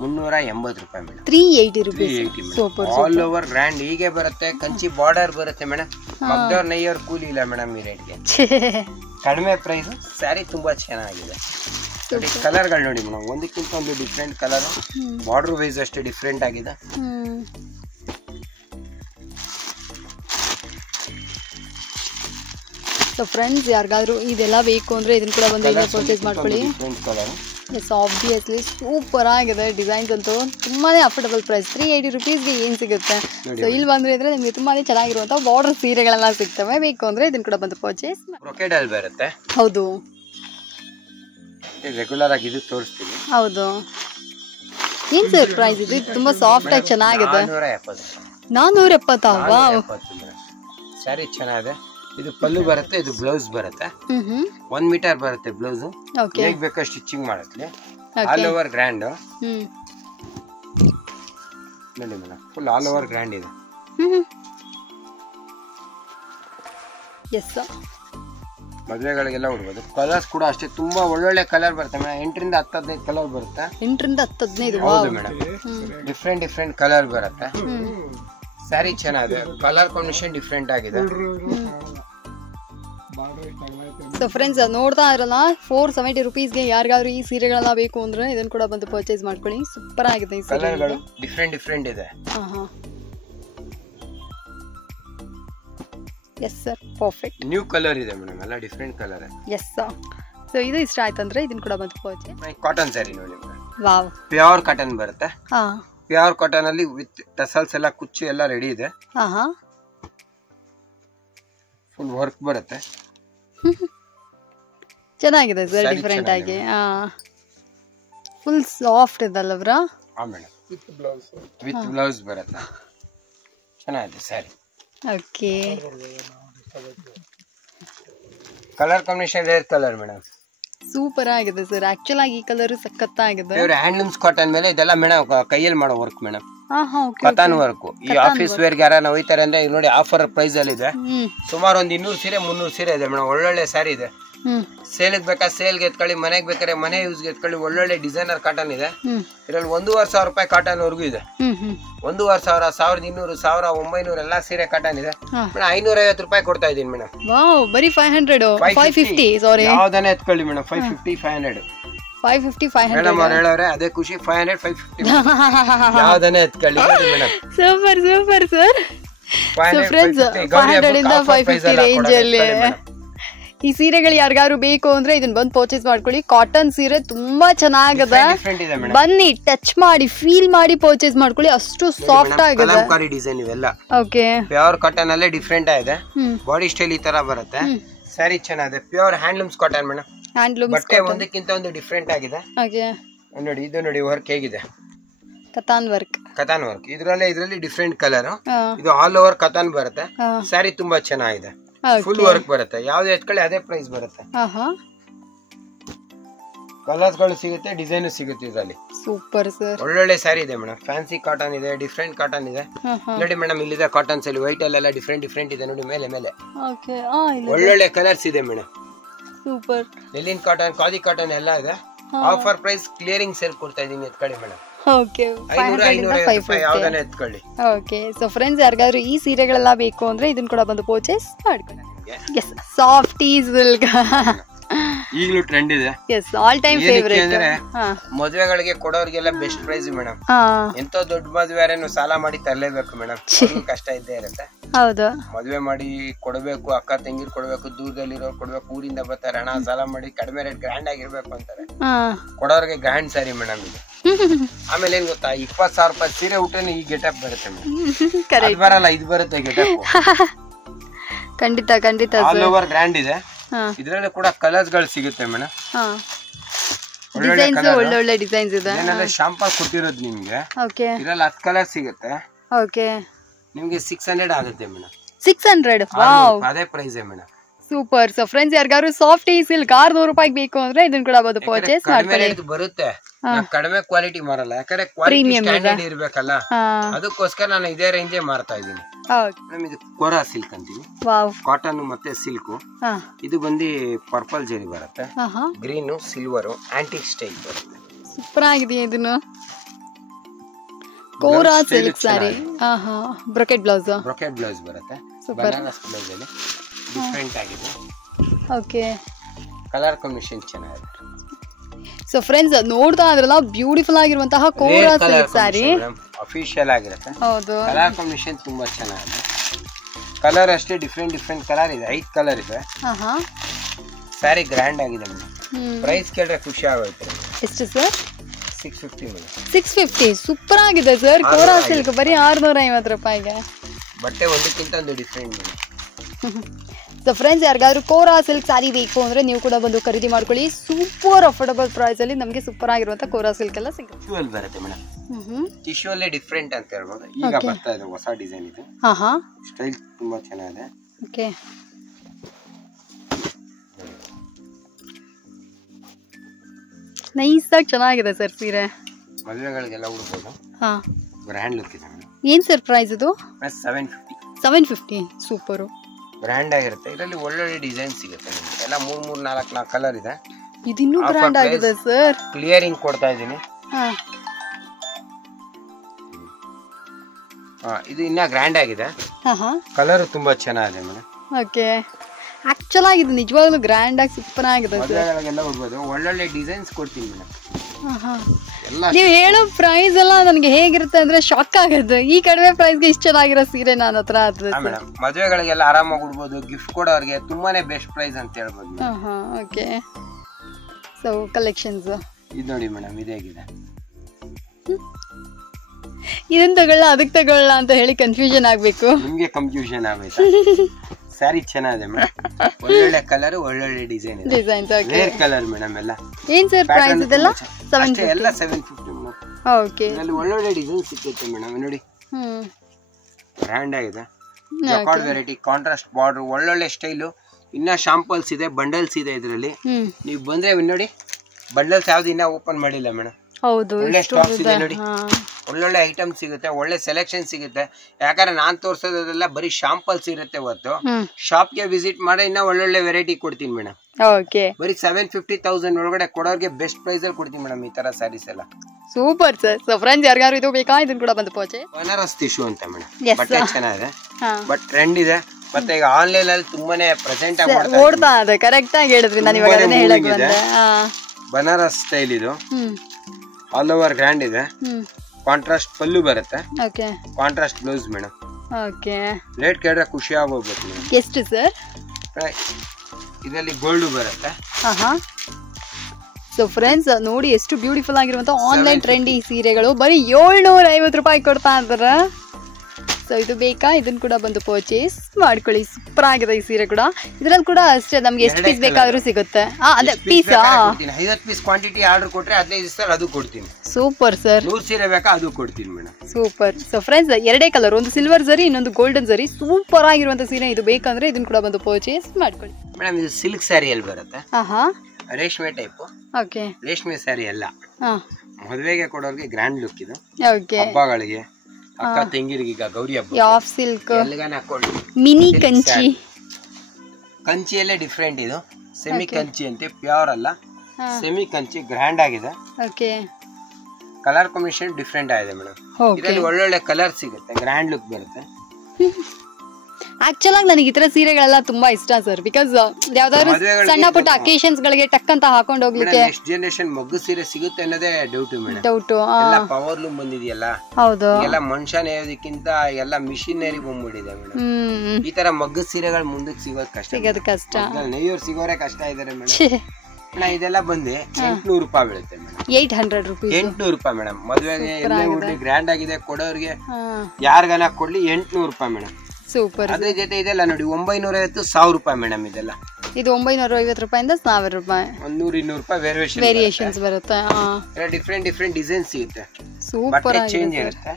380 ರೂಪಾಯಿ madam. 380 rupees. Super. All over grand ಹೀಗೆ ಬರುತ್ತೆ. ಕಂಚಿ ಬಾರ್ಡರ್ ಬರುತ್ತೆ ಮೇಡಮ್. ಮಗ್ದವ್ರ ನೈಯವ್ರ ಕೂಲಿ ಇಲ್ಲ ಮೇಡಮ್ ಈ ರೇಟ್ಗೆ. ಕಡಿಮೆ ಪ್ರೈಸ್, ಸ್ಯಾರಿ ತುಂಬಾ ಚೆನ್ನಾಗಿದೆ. ನೋಡಿ ಕಲರ್ಗಳು ನೋಡಿ ಮೇಡಮ್, ಒಂದಕ್ಕಿಂತ ಒಂದು ಡಿಫ್ರೆಂಟ್ ಕಲರ್. ಬಾರ್ಡರ್ ವೈಸ್ ಅಷ್ಟೇ ಡಿಫ್ರೆಂಟ್ ಆಗಿದೆ. ಸೊ ಫ್ರೆಂಡ್ಸ್, ಯಾರಿಗಾದ್ರೂ ಇದೆಲ್ಲ ಬೇಕು ಅಂದ್ರೆ ಇದನ್ನ ಕೂಡ ಬಂದು ಈಗ ಪರ್ಚೇಸ್ ಮಾಡ್ಕೊಳ್ಳಿ. ಎಸ್, ಆಬ್ವಿಯಸ್ಲಿ ಸೂಪರ್ ಆಗಿದೆ. ಡಿಸೈನ್ಸ್ ಅಂತೂ ತುಂಬಾನೇ ಅಫೋರ್ಡಬಲ್ ಪ್ರೈಸ್. 380 rupeesಗೆ ಏನ್ ಸಿಗುತ್ತೆ. ಸೊ ಇಲ್ಲಿ ಬಂದ್ರೆ ಇದ್ರೆ ನಿಮಗೆ ತುಂಬಾನೇ ಚೆನ್ನಾಗಿರುವಂತ ಬಾರ್ಡರ್ ಸೀರೆಗಳೆಲ್ಲ ಸಿಗ್ತವೆ. ಬೇಕು ಅಂದ್ರೆ ಇದನ್ನ ಕೂಡ ಬಂದು ಪರ್ಚೇಸ್ ಬ್ರೊಕೆಡ್ ಅಲ್ಲಿ ಬರುತ್ತೆ. ಹೌದು, ರೆಗ್ಯುಲರ್ ಆಗಿ ಇದು ತೋರಿಸ್ತೀವಿ. ಹೌದು. ಏನ್ ಸರ್ ಪ್ರೈಸ್ ಇದು? ತುಂಬಾ ಸಾಫ್ಟ್ ಆಗಿ ಚೆನ್ನಾಗಿದೆ. 470. ವಾವ್, ಸ್ಯಾರಿ ಚೆನ್ನಾಗಿದೆ. ಇದು ಪಲ್ಲು ಬರುತ್ತೆ, ಇದು ಬ್ಲೌಸ್ ಬರುತ್ತೆ. 1 ಮೀಟರ್ ಬರುತ್ತೆ ಬ್ಲೌಸ್. ಹೇಗ್ ಬೇಕಾ ಸ್ಟಿಚಿಂಗ್ ಮಾಡುತ್ತೆ. All over grand. ನೋಡಿ madam, full all over grand ಇದೆ. ಮದುವೆಗಳಿಗೆಲ್ಲ ಉಡ್ಬೋದು. ಕಲರ್ಸ್ ಕೂಡ ಅಷ್ಟೇ ತುಂಬಾ ಒಳ್ಳೊಳ್ಳೆ ಕಲರ್ ಬರುತ್ತೆ ಮೇಡಮ್. 8 ರಿಂದ 10-15 ಕಲರ್ ಬರುತ್ತೆ. 8 ರಿಂದ 10-15. ಹೌದು ಮೇಡಮ್, ಡಿಫ್ರೆಂಟ್ ಕಲರ್ ಬರುತ್ತೆ. ಸ್ಯಾರಿ ಚೆನ್ನಾಗಿದೆ, ಕಲರ್ ಕಾಂಬಿನೇಷನ್ ಡಿಫ್ರೆಂಟ್ ಆಗಿದೆ. ಸೊ ಫ್ರೆಂಡ್ಸ್, ನೋಡ್ತಾ ಇರಲ್ಲ 470 rupeesಗೆ ಯಾರಿಗಾದ್ರೂ ಈ ಸೀರೆಗಳೆಲ್ಲ ಬೇಕು ಅಂದ್ರೆ ಇದನ್ನ ಕೂಡ ಬಂದು ಪರ್ಚೇಸ್ ಮಾಡ್ಕೊಳ್ಳಿ. ಸೂಪರ್ ಆಗಿದೆ. ಈ ಕಲರ್ಗಳು ಡಿಫ್ರೆಂಟ್ ಇದೆ. Yes sir, perfect. New colour ಇದೆ ಮೇಡಮ್, ಎಲ್ಲ different colour. Yes sir. So ಇದು ಇಷ್ಟ ಆಯ್ತಂದ್ರೆ ಇದನ್ನ ಕೂಡ ಬಂದು ಪರ್ಚೇಸ್. ಕಾಟನ್ ಸ್ಯಾರಿ ನೋಡಿ ಮೇಡಮ್. ವಾವ್, ಪ್ಯೂರ್ ಕಾಟನ್ ಬರುತ್ತೆ. ಪ್ಯೂರ್ ಕಾಟನ್ ಅಲ್ಲಿ ವಿತ್ ಟಸಲ್ಸ್ ಎಲ್ಲ ಕುಚ್ಚು ಎಲ್ಲ ರೆಡಿ ಇದೆ. ಫುಲ್ ವರ್ಕ್ ಬರುತ್ತೆ. ಚೆನ್ನಾಗಿದೆ ಸರ್, ಡಿಫರೆಂಟ್ ಆಗಿ. ಫುಲ್ ಸಾಫ್ಟ್ ಇದಲ್ಲವ್ರ? ವಿತ್ ಬ್ಲೌಸ್ ಬರುತ್ತೆ. ಚೆನ್ನಾಗಿದೆ saree. Okay. Colour combination rare colour madam. Super ಆಗಿದೆ ಸರ್. ಆಕ್ಚುಲ್ ಆಗಿ ಈ ಕಲರ್ ಸಖತ್ತಾಗಿದೆ. ಹ್ಯಾಂಡ್ಲೂಮ್ಸ್ ಕಾಟನ್ ಮೇಲೆ ಇದೆಲ್ಲ ಮೇಡಮ್ ಕೈಯಲ್ಲಿ ಮಾಡೋ ವರ್ಕ್ ಮೇಡಮ್. ಕತಾನ್ ವರ್ಕ್. ಈ ಆಫೀಸ್ ವೇರ್ ಯಾರನ್ನ ಹೋಯ್ತಾರೆ ಅಂದ್ರೆ ನೋಡಿ ಆಫರ್ ಪ್ರೈಸ್ ಅಲ್ಲಿ ಇದೆ. ಸುಮಾರು ಒಂದು 200 ಸೀರೆ 300 ಸೀರೆ ಇದೆ ಮೇಡಮ್. ಒಳ್ಳೊಳ್ಳೆ ಸ್ಯಾರಿ ಇದೆ. ಸೇಲ್ಗೆ ಬೇಕಾ ಸೇಲ್ಗೆ ಎತ್ಕೊಳ್ಳಿ, ಮನೆಗೆ ಬೇಕಾದ್ರೆ ಮನೆ ಯೂಸ್ಗೆ ಎತ್ಕೊಳ್ಳಿ. ಒಳ್ಳೊಳ್ಳೆ ಡಿಸೈನರ್ ಕಾಟನ್ ಇದೆ. ಇದ್ರಲ್ಲಿ 1,500 ರೂಪಾಯಿ ಕಾಟನ್ ವರ್ಗೂ ಇದೆ. 1,500, 1,200, 1,900 ಎಲ್ಲಾ ಸೀರೆ ಕಾಟನ್ ಇದೆ ಮೇಡಮ್. 550 ರೂಪಾಯಿ ಕೊಡ್ತಾ ಇದೀನಿ ಮೇಡಮ್. ಬರೀ 500, 550. ಸಾರಿ, ಯಾವ್ದಾನೆ ಎತ್ಕೊಳ್ಳಿ ಮೇಡಮ್. 550, 500. 550, 500 ಮೇಡಮ್ ಅವ್ರು ಹೇಳೋರೆ ಅದೇ ಖುಷಿ. 500, 550 ಯಾವ್ದಾನೆ ಎತ್ಕೊಳ್ಳಿ madam. Super super sir. So friends, 500 ಇಂದ 550 ರೇಂಜ್ ಅಲ್ಲಿ ಈ ಸೀರೆಗಳು ಯಾರಿಗಾರು ಬೇಕು ಅಂದ್ರೆ ಇದನ್ನ ಬಂದು ಪರ್ಚೇಸ್ ಮಾಡ್ಕೊಳ್ಳಿ. ಕಾಟನ್ ಸೀರೆ ತುಂಬಾ ಚೆನ್ನಾಗಿದೆ. ಬನ್ನಿ, ಟಚ್ ಮಾಡಿ, ಫೀಲ್ ಮಾಡಿ ಪರ್ಚೇಸ್ ಮಾಡ್ಕೊಳ್ಳಿ. ಅಷ್ಟು ಸಾಫ್ಟ್ ಆಗಿದೆ. ಡಿಸೈನ್ ಇವೆಲ್ಲ ಓಕೆ. ಪ್ಯೂರ್ ಕಾಟನ್ ಅಲ್ಲೇ ಡಿಫ್ರೆಂಟ್ ಆಗಿದೆ. ಬಾಡಿ ಸ್ಟೈಲ್ ಈ ತರ ಬರುತ್ತೆ. ಸ್ಯಾರಿ ಚೆನ್ನಾಗಿದೆ. Pure handlooms cotton madam. Handlooms ಬಟ್ಟೆ ಒಂದಕ್ಕಿಂತ ಒಂದು ಡಿಫ್ರೆಂಟ್ ಆಗಿದೆ. ನೋಡಿ, ಇದು ನೋಡಿ ವರ್ಕ್ ಹೇಗಿದೆ. ಕತಾನ್ ವರ್ಕ್. ಇದರಲ್ಲಿ ಡಿಫ್ರೆಂಟ್ ಕಲರ್. ಇದು ಆಲ್ ಓವರ್ ಕತಾನ್ ಬರುತ್ತೆ. ಸ್ಯಾರಿ ತುಂಬಾ ಚೆನ್ನಾಗಿದೆ. ಫುಲ್ ವರ್ಕ್ ಬರುತ್ತೆ. ಯಾವ್ದು ಎತ್ಕೊಳ್ಳಿ ಅದೇ ಪ್ರೈಸ್ ಬರುತ್ತೆ. ಕಲರ್ಸ್ ಗಳು ಸಿಗುತ್ತೆ, ಡಿಸೈನ್ ಸಿಗುತ್ತೆ ಇದರಲ್ಲಿ. Super sir. ಒಳ್ಳೊಳ್ಳೆ ಸ್ಯಾರಿ ಇದೆ ಮೇಡಮ್. ಫ್ಯಾನ್ಸಿ ಕಾಟನ್ ಇದೆ, ಡಿಫ್ರೆಂಟ್ ಕಾಟನ್ ಇದೆ. ನೋಡಿ ಮೇಡಮ್, ಇಲ್ಲಿದೆ ಕಾಟನ್ಸ್ ಅಲ್ಲಿ ವೈಟ್ ಅಲ್ಲೆಲ್ಲ ಡಿಫ್ರೆಂಟ್ ಇದೆ ನೋಡಿ. ಮೇಲೆ ಒಳ್ಳೊಳ್ಳೆ ಕಲರ್ಸ್ ಇದೆ madam. Super. Linen cotton, khadi cotton ಎಲ್ಲ ಇದೆ. ಆಫರ್ ಪ್ರೈಸ್ ಕ್ಲಿಯರಿಂಗ್ ಸೇಲ್ ಕೊಡ್ತಾ ಇದೀನಿ. ಎತ್ಕೊಳ್ಳಿ ಮೇಡಮ್. ಓಕೆ, 500 ಎತ್ಕೊಳ್ಳಿ. ಓಕೆ. ಸೊ ಫ್ರೆಂಡ್ಸ್, ಯಾರಿಗಾದ್ರೂ ಈ ಸೀರೆಗಳೆಲ್ಲ ಬೇಕು ಅಂದ್ರೆ ಇದನ್ನ ಕೂಡ ಬಂದು ಪರ್ಚೇಸ್ ಮಾಡ್ಕೊಳ್ಳಿ. ಎಸ್, ಸಾಫ್ಟ್ ಈಸ್ ವಿಲ್ ಈಗಲೂ ಟ್ರೆಂಡ್ ಇದೆ. Yes, all time favourite. ಅಂದ್ರೆ ಮದುವೆಗಳಿಗೆ ಕೊಡೋರಿಗೆಲ್ಲ ಬೆಸ್ಟ್ ಪ್ರೈಸ್ ಮೇಡಮ್. ಎಂತೋ ದೊಡ್ಡ ಮದುವೆ ಸಾಲ ಮಾಡಿ ತರಲೇಬೇಕು ಮೇಡಮ್, ಕಷ್ಟ ಇದ್ದೇ ಇರುತ್ತೆ. ಹೌದು, ಮದುವೆ ಮಾಡಿ ಕೊಡಬೇಕು, ಅಕ್ಕ ತಂಗಿರ್ ಕೊಡ್ಬೇಕು, ದೂರದಲ್ಲಿರೋರು ಕೊಡ್ಬೇಕು, ಊರಿಂದ ಬರ್ತಾರೆ, ಹಣ ಸಾಲ ಮಾಡಿ ಕಡಿಮೆ ರೇಟ್ ಗ್ರ್ಯಾಂಡ್ ಆಗಿರ್ಬೇಕು ಅಂತಾರೆ. ಕೊಡೋರಿಗೆ ಗ್ರ್ಯಾಂಡ್ ಸ್ಯಾರಿ ಮೇಡಮ್ ಇದು. ಆಮೇಲೆ ಏನ್ ಗೊತ್ತಾ, 20,000 ರೂಪಾಯಿ ಸೀರೆ ಉಟ್ಟರೆ ಈ ಗೆಟಪ್ ಬರುತ್ತೆ ಮೇಡಮ್, ಬರಲ್ಲ ಇದು ಬರುತ್ತೆ ಗೆಟಪ್. ಖಂಡಿತ ಖಂಡಿತ. ಆಲ್ ಓವರ್ ಗ್ರ್ಯಾಂಡ್ ಇದೆ. ಇದ್ರಲ್ಲಿ ಕೂಡ ಕಲರ್ಸ್ ಗಳು ಸಿಗುತ್ತೆ ಮೇಡಮ್, ಡಿಸೈನ್ಸ್ ಒಳ್ಳೆ ಡಿಸೈನ್ಸ್ ಇದೆ. ಶಾಂಪಲ್ ಕೊಟ್ಟಿರೋದು ನಿಮ್ಗೆ, ಇದ್ರಲ್ಲಿ 10 ಕಲರ್ ಸಿಗುತ್ತೆ. ನಿಮ್ಗೆ 600 ಆಗುತ್ತೆ ಮೇಡಮ್. 600? ವಾವ್, ಅದೇ price madam. Super. So friends, ಯಾರಿಗಾರು ಸಾಫ್ಟ್ ಸಿಲ್ಕ್ 600 ರೂಪಾಯಿಗೆ ಬೇಕು ಅಂದ್ರೆ ಇದನ್ನ ಕೂಡ ಪರ್ಚೇಸ್ ಮಾಡ್ಕೊಳ್ಳಿ. ಬರುತ್ತೆ, ಕಡಿಮೆ ಕ್ವಾಲಿಟಿ ಮಾರಲ್ಲ, ಯಾಕಂದ್ರೆ ಕ್ವಾಲಿಟಿ ಸ್ಟ್ಯಾಂಡರ್ಡ್ ಇರ್ಬೇಕಲ್ಲ, ಅದಕ್ಕೋಸ್ಕರ ನಾನು ಇದೇ ರೇಂಜೇ ಮಾರ್ತಾ ಇದ್ದೀನಿ. ಇದು ಕೋರಾ ಸಿಲ್ಕ್ ಅಂತೀವಿ, ಕಾಟನ್ ಮತ್ತೆ ಸಿಲ್ಕ್. ಇದು ಬಂದು ಪರ್ಪಲ್ ಜರಿ ಬರುತ್ತೆ, ಗ್ರೀನ್ ಸಿಲ್ವರ್ ಆಂಟಿಕ್ ಸ್ಟೈಲ್ ಬರುತ್ತೆ. ಸೂಪರ್ ಆಗಿದೆ ಇದನ್ನು. ಕೋರಾ ಸಿಲ್ಕ್ ಸಾರಿ, ಬ್ರೊಕೆಟ್ ಬ್ಲೌಸ್ ಬರುತ್ತೆ. ಬನಾರಸ್ ಬ್ಲೌಸ್ ಅಲ್ಲಿ ಡಿಫರೆಂಟ್ ಆಗಿದೆ. ಓಕೆ, ಕಲರ್ ಕಾಂಬಿನೇಷನ್ ಚೆನ್ನಾಗಿದೆ. ಸೊ ಫ್ರೆಂಡ್ಸ್, ನೋಡ್ತಾ ಇದ್ರಲ್ಲ ಬ್ಯೂಟಿಫುಲ್ ಆಗಿರುವಂತಹ ಕೋರಾ ಸಿಲ್ಕ್ ಸಾರಿ, ಅಫಿಷಿಯಲ್ ಆಗಿರುತ್ತೆ. ಹೌದು, ಕಲರ್ ಕಾಂಬಿನೇಷನ್ ತುಂಬಾ ಚೆನ್ನಾಗಿದೆ. ಕಲರ್ ಅಷ್ಟೇ ಡಿಫರೆಂಟ್ ಕಲರ್ ಇದೆ, 5 ಕಲರ್ ಇದೆ. ಸ್ಯಾರಿ ಗ್ರ್ಯಾಂಡ್ ಆಗಿದೆ ಮೇಡಮ್. ಪ್ರೈಸ್ ಕೇಳಿದ್ರೆ ಖುಷಿ ಆಗುತ್ತೆ. ಎಷ್ಟು ಸರ್? 650 ಮೇಡಮ್. 650. ಸೂಪರ್ ಆಗಿದೆ ಸರ್. ಕೋರಾ ಸಿಲ್ಕ್ ಬರೀ 650 ರೂಪಾಯಿಗೆ. ಬಟ್ಟೆ ಒಂದಕ್ಕಿಂತ ಒಂದು ಡಿಫರೆಂಟ್ ಮೇಡಮ್. ಸೊ ಫ್ರೆಂಡ್ಸ್, ಯಾರಿಗಾದ್ರೂ ಕೋರಾ ಸಿಲ್ಕ್ ಸಾರಿ ಬೇಕು ಅಂದ್ರೆ ನೀವು ಕೂಡ ಬಂದು ಖರೀದಿ ಮಾಡ್ಕೊಳ್ಳಿ. ಸೂಪರ್ ಅಫೋರ್ಡಬಲ್ ಪ್ರೈಸ್ ಅಲ್ಲಿ ನಮಗೆ ಸೂಪರ್ ಆಗಿರುವಂತ ಕೋರಾ ಸಿಲ್ಕ್ ಎಲ್ಲ ಸಿಗುತ್ತೆ. ಟಿಶ್ಯೂ ಅಲ್ಲಿ ಬರುತ್ತೆ ಮೇಡಮ್. ಟಿಶ್ಯೂ ಅಲ್ಲೇ ಡಿಫರೆಂಟ್ ಅಂತ ಹೇಳ್ಬೋದು. ಈಗ ಬರ್ತಾ ಇದೆ ಹೊಸ ಡಿಸೈನ್ ಇದು. ಸ್ಟೈಲ್ ತುಂಬಾ ಚೆನ್ನಾಗಿದೆ. ಓಕೆ, ನೈಸ್ ಆಗಿ ಚೆನ್ನಾಗಿದೆ ಸರ್ ಸೀರೆ. ಮದುವೆಗಳಿಗೆಲ್ಲ ಉಡ್ಬೋದು. ಬ್ರ್ಯಾಂಡ್ ಲುಕ್ ಇದೆ ಮೇಡಮ್. ಏನ್ ಸರ್ ಪ್ರೈಸ್ ಇದು? 750. 750. ಸೂಪರ್ ಬ್ರ್ಯಾಂಡ್ ಆಗಿರುತ್ತೆ. ಇದರಲ್ಲಿ ಒಳ್ಳೊಳ್ಳೆ ಡಿಸೈನ್ ಸಿಗುತ್ತೆ ನಿಮಗೆ. ಎಲ್ಲ 3 4 ಕಲರ್ ಇದೆ. ಇದಿನ್ನೂ ಬ್ರ್ಯಾಂಡ್ ಆಗಿದೆ ಸರ್. ಕ್ಲಿಯರಿಂಗ್ ಕೊಡ್ತಾ ಇದ್ದೀನಿ. ಇದು ಇನ್ನ ಗ್ರ್ಯಾಂಡ್ ಆಗಿದೆ. ಕಲರ್ ತುಂಬಾ ಚೆನ್ನಾಗಿದೆ ಮೇಡಮ್. ಓಕೆ, ಆಕ್ಚುಲ್ ಆಗಿದೆ, ನಿಜವಾಗ್ಲೂ ಗ್ರ್ಯಾಂಡ್ ಆಗಿ ಸೂಪರ್ ಆಗಿದೆ ಸರ್. ಮದುವೆಗಳಿಗೆಲ್ಲ ಉಡ್ಬೋದು. ಒಳ್ಳೊಳ್ಳೆ ಡಿಸೈನ್ಸ್ ಕೊಡ್ತೀನಿ ಮೇಡಮ್. ನೀವು ಹೇಳೋ ಪ್ರೈಸ್ ಎಲ್ಲ ನನಗೆ ಹೇಗಿರುತ್ತೆ ಅಂದ್ರೆ ಶಾಕ್ ಆಗುತ್ತೆ. ಈ ಕಡಿಮೆ ಪ್ರೈಸ್ಗೆ ಇಷ್ಟು ಚೆನ್ನಾಗಿರೋ ಸೀರೆ ನನ್ನ ಹತ್ರ ಮೇಡಮ್. ಮದುವೆಗಳಿಗೆಲ್ಲ ಆರಾಮಾಗಿ ಉಡ್ಬೋದು. ಗಿಫ್ಟ್ ಕೊಡೋರಿಗೆ ತುಂಬಾನೇ ಬೆಸ್ಟ್ ಪ್ರೈಸ್ ಅಂತ ಹೇಳ್ಬೋದು. ಓಕೆ, ಸೊ ಕಲೆಕ್ಷನ್ಸ್ ಇದು ನೋಡಿ ಮೇಡಮ್, ಇದೇಗಿದೆ. ಇದನ್ನ ತಗೊಳ್ಳ ಅದಕ್ಕೆ ತಗೊಳ್ಳ ಅಂತ ಹೇಳಿ ಕನ್ಫ್ಯೂಷನ್ ಆಗ್ಬೇಕು. ನಿಮ್ಗೆ ಕನ್ಫ್ಯೂಷನ್ ಆಗ್ಬೇಕು. ಸ್ಯಾರಿ ಚೆನ್ನಾಗಿದೆ ಮೇಡಮ್. ಒಳ್ಳೊಳ್ಳೆ ಕಲರ್, ಒಳ್ಳೊಳ್ಳೆ ಡಿಸೈನ್ ಇದೆ. Designs okay. Rare colour madam ಎಲ್ಲ. ಏನ್ ಸರ್ ಪ್ರೈಸ್ ಇದೆಲ್ಲ? 750. ಎಲ್ಲ 750 ಮೇಡಮ್. ಓಕೆ, ಇದರಲ್ಲಿ ಒಳ್ಳೊಳ್ಳೆ ಡಿಸೈನ್ ಸಿಗುತ್ತೆ ಮೇಡಮ್. ನೋಡಿ, ಬ್ರ್ಯಾಂಡ್ ಆಗಿದೆ. ಜಕಾರ್ಡ್ ವೆರೈಟಿ, ಕಾಂಟ್ರಾಸ್ಟ್ ಬಾರ್ಡರ್, ಒಳ್ಳೊಳ್ಳೆ ಸ್ಟೈಲು. ಇನ್ನ ಶಾಂಪಲ್ಸ್ ಇದೆ, ಬಂಡಲ್ಸ್ ಇದೆ ಇದರಲ್ಲಿ. ನೀವು ಬಂದ್ರೆ ನೋಡಿ, ಬಂಡಲ್ಸ್ ಯಾವ್ದು ಇನ್ನ ಓಪನ್ ಮಾಡಿಲ್ಲ ಮೇಡಮ್. ಹೌದು, ಒಳ್ಳೆ ಸ್ಟಾಕ್ಸ್ ಇದೆ ನೋಡಿ. ಒಳ್ಳೊಳ್ಳೆ ಐಟಮ್ ಸಿಗುತ್ತೆ, ಒಳ್ಳೆ ಸೆಲೆಕ್ಷನ್ ಸಿಗುತ್ತೆ. ಯಾಕಂದ್ರೆ ನಾನ್ ತೋರ್ಸೋದೆಲ್ಲ ಬರೀ ಶಾಂಪಲ್ಸ್ ಇರುತ್ತೆ. ಹೊತ್ತು ಶಾಪ್ಗೆ ವಿಸಿಟ್ ಮಾಡಿ ಇನ್ನ ಒಳ್ಳೊಳ್ಳೆ ವೆರೈಟಿ ಕೊಡ್ತೀನಿ ಮೇಡಮ್. ಓಕೆ, ಬರೀ 750,000 ಒಳಗಡೆ ಕೊಡೋರ್ಗೆ ಬೆಸ್ಟ್ ಪ್ರೈಸ್ ಅಲ್ಲಿ ಕೊಡ್ತೀನಿ ಮೇಡಮ್ ಈ ತರ ಸ್ಯಾರೀಸ್ ಎಲ್ಲ. Super sir. ಸೊ ಫ್ರೆಂಡ್ಸ್, ಯಾರಿಗಾರು ಇದು ಬೇಕಾ ಇದನ್ನ ಕೂಡ ಬಂದು ಪರ್ಚೇಸ್. ಬನಾರಸ್ ಟಿಶ್ಯೂ ಅಂತ ಮೇಡಮ್. ಬಟ್ಟೆ ಚೆನ್ನಾಗಿದೆ, ಬಟ್ ಟ್ರೆಂಡ್ ಇದೆ. ಮತ್ತೆ ಈಗ ಆನ್ಲೈನ್ ಅಲ್ಲಿ ತುಂಬಾನೇ ಪ್ರೆಸೆಂಟ್ ಆಗಿ ಓಡ್ತಾ ಇದೆ. ಕರೆಕ್ಟ್ ಆಗಿ ಹೇಳಿದ್ರಿ, ನಾನು ಇವಾಗ ಅದನ್ನೇ ಹೇಳಕ್ ಬಂದೆ. ಬನಾರಸ್ ಸ್ಟೈಲ್ ಇದು. ಆಲ್ ಓವರ್ ಗ್ರ್ಯಾಂಡ್ ಇದೆ. ಕಾಂಟ್ರಾಸ್ಟ್ ಪಲ್ಲು ಬರುತ್ತೆ. Okay, contrast blouse madam. Okay, rate ಕೇಳಿದ್ರೆ ಖುಷಿ ಆಗೋಗ್ಬೇಕು ಮೇಡಮ್. ಎಷ್ಟು ಸರ್? ಇದರಲ್ಲಿ ಗೋಲ್ಡ್ ಬರುತ್ತೆ. ಸೊ ಫ್ರೆಂಡ್ಸ್, ನೋಡಿ ಎಷ್ಟು ಬ್ಯೂಟಿಫುಲ್ ಆಗಿರುವಂತ ಆನ್ಲೈನ್ ಟ್ರೆಂಡಿ ಸೀರೆಗಳು ಬರೀ 750 ರೂಪಾಯಿ ಕೊಡ್ತಾ ಇದಾರೆ. ಸೊ ಇದು ಬೇಕಾ, ಇದನ್ನ ಕೂಡ ಬಂದು ಪರ್ಚೇಸ್ ಮಾಡ್ಕೊಳ್ಳಿ. ಸೂಪರ್ ಆಗಿದೆ ಈ ಸೀರೆ ಕೂಡ. ಇದ್ರಲ್ಲಿ ಕೂಡ ಅಷ್ಟೇ, ನಮ್ಗೆ ಎಷ್ಟು ಪೀಸ್ ಬೇಕಾದ್ರೂ ಸಿಗುತ್ತೆ. ಅದೇ ಪೀಸ್ 50 ಪೀಸ್ ಕ್ವಾಂಟಿಟಿ ಆರ್ಡರ್ ಕೊಟ್ರೆ 15 ಸರ್ ಅದು ಕೊಡ್ತೀನಿ. Super sir. 100 ಸೀರೆ ಬೇಕಾ ಅದು ಕೊಡ್ತೀನಿ madam. Super. So friends, 2 colour, ಒಂದು ಸಿಲ್ವರ್ ಜರಿ, ಇನ್ನೊಂದು ಗೋಲ್ಡನ್ ಜರಿ. ಸೂಪರ್ ಆಗಿರುವಂತ ಸೀರೆ ಇದು. ಬೇಕಂದ್ರೆ ಇದನ್ನ ಕೂಡ ಬಂದು ಪರ್ಚೇಸ್ ಮಾಡ್ಕೊಳ್ಳಿ ಮೇಡಮ್. ಇದು ಸಿಲ್ಕ್ ಸ್ಯಾರಿ ಅಲ್ಲಿ ಬರುತ್ತೆ. ರೇಷ್ಮೆ ಟೈಪ್. ಓಕೆ, ರೇಷ್ಮೆ ಸ್ಯಾರಿ ಅಲ್ಲ. ಮದುವೆಗೆ ಕೊಡೋರ್ಗೆ ಗ್ರ್ಯಾಂಡ್ ಲುಕ್ ಇದು. ಓಕೆ, ಹಬ್ಬಗಳಿಗೆ, ಅಕ್ಕ ತಂಗಿರಿಗೆ, ಈಗ ಗೌರಿ ಹಬ್ಬ, ಹಾಫ್ ಸಿಲ್ಕ್, ಎಲ್ಲಿಗಾನ ಹಾಕೊಳ್ಳಿ. ಮಿನಿ ಕಂಚಿ. ಕಂಚಿಯಲ್ಲೇ ಡಿಫ್ರೆಂಟ್ ಇದು. ಸೆಮಿ ಕಂಚಿ ಅಂತೆ, ಪ್ಯೂರ್ ಅಲ್ಲ, ಸೆಮಿ ಕಂಚಿ. ಗ್ರ್ಯಾಂಡ್ ಆಗಿದೆ. ಓಕೆ, ಕಲರ್ ಕಾಂಬಿನೇಷನ್ ಡಿಫ್ರೆಂಟ್ ಆಗಿದೆ ಮೇಡಮ್. ಇದರಲ್ಲಿ ಒಳ್ಳೊಳ್ಳೆ ಕಲರ್ ಸಿಗುತ್ತೆ, ಗ್ರ್ಯಾಂಡ್ ಲುಕ್ ಬರುತ್ತೆ. ಆಕ್ಚುಲ್ ಆಗಿ ನನಗೆ ಈ ತರ ಸೀರೆಗಳೆಲ್ಲ ತುಂಬಾ ಇಷ್ಟ ಸರ್. ಬಿಕಾಸ್ ಯಾವ್ದಾದ್ರು ಸಣ್ಣ ಪುಟ್ಟ ಅಕೇಶನ್ಸ್ ಗಳಿಗೆ ಟಕ್ ಅಂತ ಹಾಕೊಂಡು ಹೋಗ್ಲಿಕ್ಕೆ. ನೆಕ್ಸ್ಟ್ ಜನರೇಷನ್ ಮಗ್ಗು ಸೀರೆ ಸಿಗುತ್ತೆ ಅನ್ನೋದೇ ಡೌಟ್ ಮೇಡಮ್. ಡೌಟ್. ಎಲ್ಲ ಪವರ್ ಲೂಮ್ ಬಂದಿದೆಯಲ್ಲ. ಹೌದು. ಎಲ್ಲ ಮನುಷ್ಯ ನೇಯೋದಕ್ಕಿಂತ ಎಲ್ಲ ಮಿಷಿನರಿ ಬಂದ್ಬಿಟ್ಟಿದೆ ಮೇಡಮ್. ಈ ತರ ಮಗ್ಗು ಸೀರೆಗಳು ಮುಂದಕ್ಕೆ ಸಿಗೋದು ಕಷ್ಟ. ನೇಯೋರು ಸಿಗೋರೆ ಕಷ್ಟ ಇದಾರೆ ಮೇಡಮ್. ಇದೆಲ್ಲ ಬಂದು 800 ರೂಪಾಯಿ ಬೀಳುತ್ತೆ ಮೇಡಮ್. 800 ರೂಪಾಯಿ. 800 ರೂಪಾಯಿ ಮೇಡಮ್. ಮದುವೆಗೆ ಎಲ್ಲೇ ಉಡ್ಲಿ ಗ್ರ್ಯಾಂಡ್ ಆಗಿದೆ ಕೊಡೋರಿಗೆ ಯಾರಿಗಾನ ಕೊಡ್ಲಿ 800 ರೂಪಾಯಿ ಮೇಡಮ್. ಸೂಪರ್. ಅದ್ರ ಜೊತೆ ಇದೆಲ್ಲ ನೋಡಿ 950 1000 ರೂಪಾಯಿ ಮೇಡಮ್. ಇದೆಲ್ಲ ಇದು 950 ರೂಪಾಯಿಂದ 1000 ರೂಪಾಯಿ. 100-200 ರೂಪಾಯಿ ವೇರಿಯೇಷನ್ಸ್ ಬರುತ್ತೆ. ಡಿಫ್ರೆಂಟ್ ಡಿಸೈನ್ ಸಿಗುತ್ತೆ. ಸೂಪರ್ ಆಗಿ ಚೇಂಜ್ ಇರುತ್ತೆ.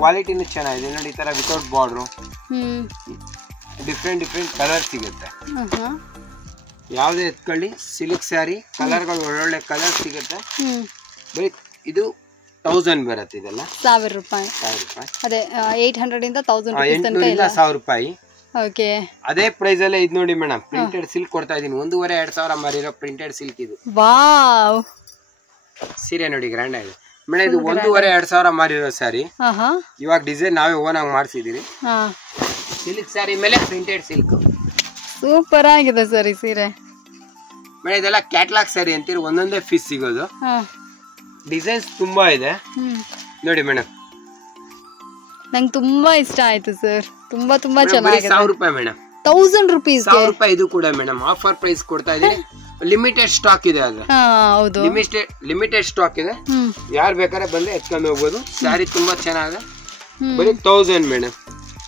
ಕ್ವಾಲಿಟಿನೂ ಚೆನ್ನಾಗಿದೆ ನೋಡಿ. ಈ ತರ ವಿತೌಟ್ ಬಾರ್ಡರ್ ಡಿಫ್ರೆಂಟ್ ಕಲರ್ ಸಿಗುತ್ತೆ. ಯಾವ್ದೇ ಎತ್ಕೊಳ್ಳಿ ಸಿಲ್ಕ್ ಸ್ಯಾರಿ ಕಲರ್ಗಳು ಒಳ್ಳೊಳ್ಳೆ ಕಲರ್ ಸಿಗುತ್ತೆ. ಬರೀ ಇದು 1000 ಬರುತ್ತೆ. ಇದೆಲ್ಲ 1000 ರೂಪಾಯಿ. ಅದೇ 800 ಇಂದ 1000 ರೂಪಾಯಿ ತನಕ ಇಲ್ಲ. 1000 ರೂಪಾಯಿ. ಓಕೆ. ಅದೇ ಪ್ರೈಸ್ ಅಲ್ಲೇ ಇದು ನೋಡಿ ಮೇಡಮ್. ಪ್ರಿಂಟೆಡ್ ಸಿಲ್ಕ್ ಕೊಡ್ತಾ ಇದೀನಿ. 1,500-2,000 ಮಾರಿರೋ ಪ್ರಿಂಟೆಡ್ ಸಿಲ್ಕ್ ಇದು. ವಾವ್. ಸೀರೆ ನೋಡಿ ಗ್ರ್ಯಾಂಡ್ ಆಗಿದೆ ಮೇಡಮ್. ಇದು 1,500-2,000 ಮಾರಿರೋ ಸ್ಯಾರಿ. ಇವಾಗ ಡಿಸೈನ್ ನಾವೇ ಓನ್ ಆಗಿ ಮಾಡ್ಸಿದೀರಿ. ಸಿಲ್ಕ್ ಸ್ಯಾರಿ ಮೇಲೆ ಪ್ರಿಂಟೆಡ್ ಸಿಲ್ಕ್. ಸೂಪರ್ ಆಗಿದೆ ಸರ್ ಈ ಸೀರೆ ಮೇಡಮ್. ಇದೆಲ್ಲ ಕ್ಯಾಟ್ಲಾಗ್ ಸ್ಯಾರಿ ಅಂತೀರಿ. ಒಂದೊಂದೇ ಪೀಸ್ ಸಿಗೋದು. ಡಿಸೈನ್ಸ್ ತುಂಬಾ ಇದೆ ನೋಡಿ ಮೇಡಮ್. ನಂಗೆ ತುಂಬಾ ಇಷ್ಟ ಆಯ್ತು ಸರ್. ತುಂಬಾ ಚೆನ್ನಾಗಿದೆ. 1000 ರೂಪಾಯಿ ಮೇಡಮ್. 1000 ರೂಪೀಸ್. 1000 ರೂಪಾಯಿ ಇದು ಕೂಡ ಮೇಡಮ್. ಆಫರ್ ಪ್ರೈಸ್ ಕೊಡ್ತಾ ಇದೀನಿ. ಲಿಮಿಟೆಡ್ ಸ್ಟಾಕ್ ಇದೆ. ಅದು ಹೌದು ಲಿಮಿಟೆಡ್ ಸ್ಟಾಕ್ ಇದೆ. ಯಾರು ಬೇಕಾದ್ರೆ ಬಂದ್ರೆ ಎತ್ಕೊಂಡು ಹೋಗ್ಬೋದು. ಸ್ಯಾರಿ ತುಂಬಾ ಚೆನ್ನಾಗಿದೆ. ಬರೀ 1000 ಮೇಡಮ್.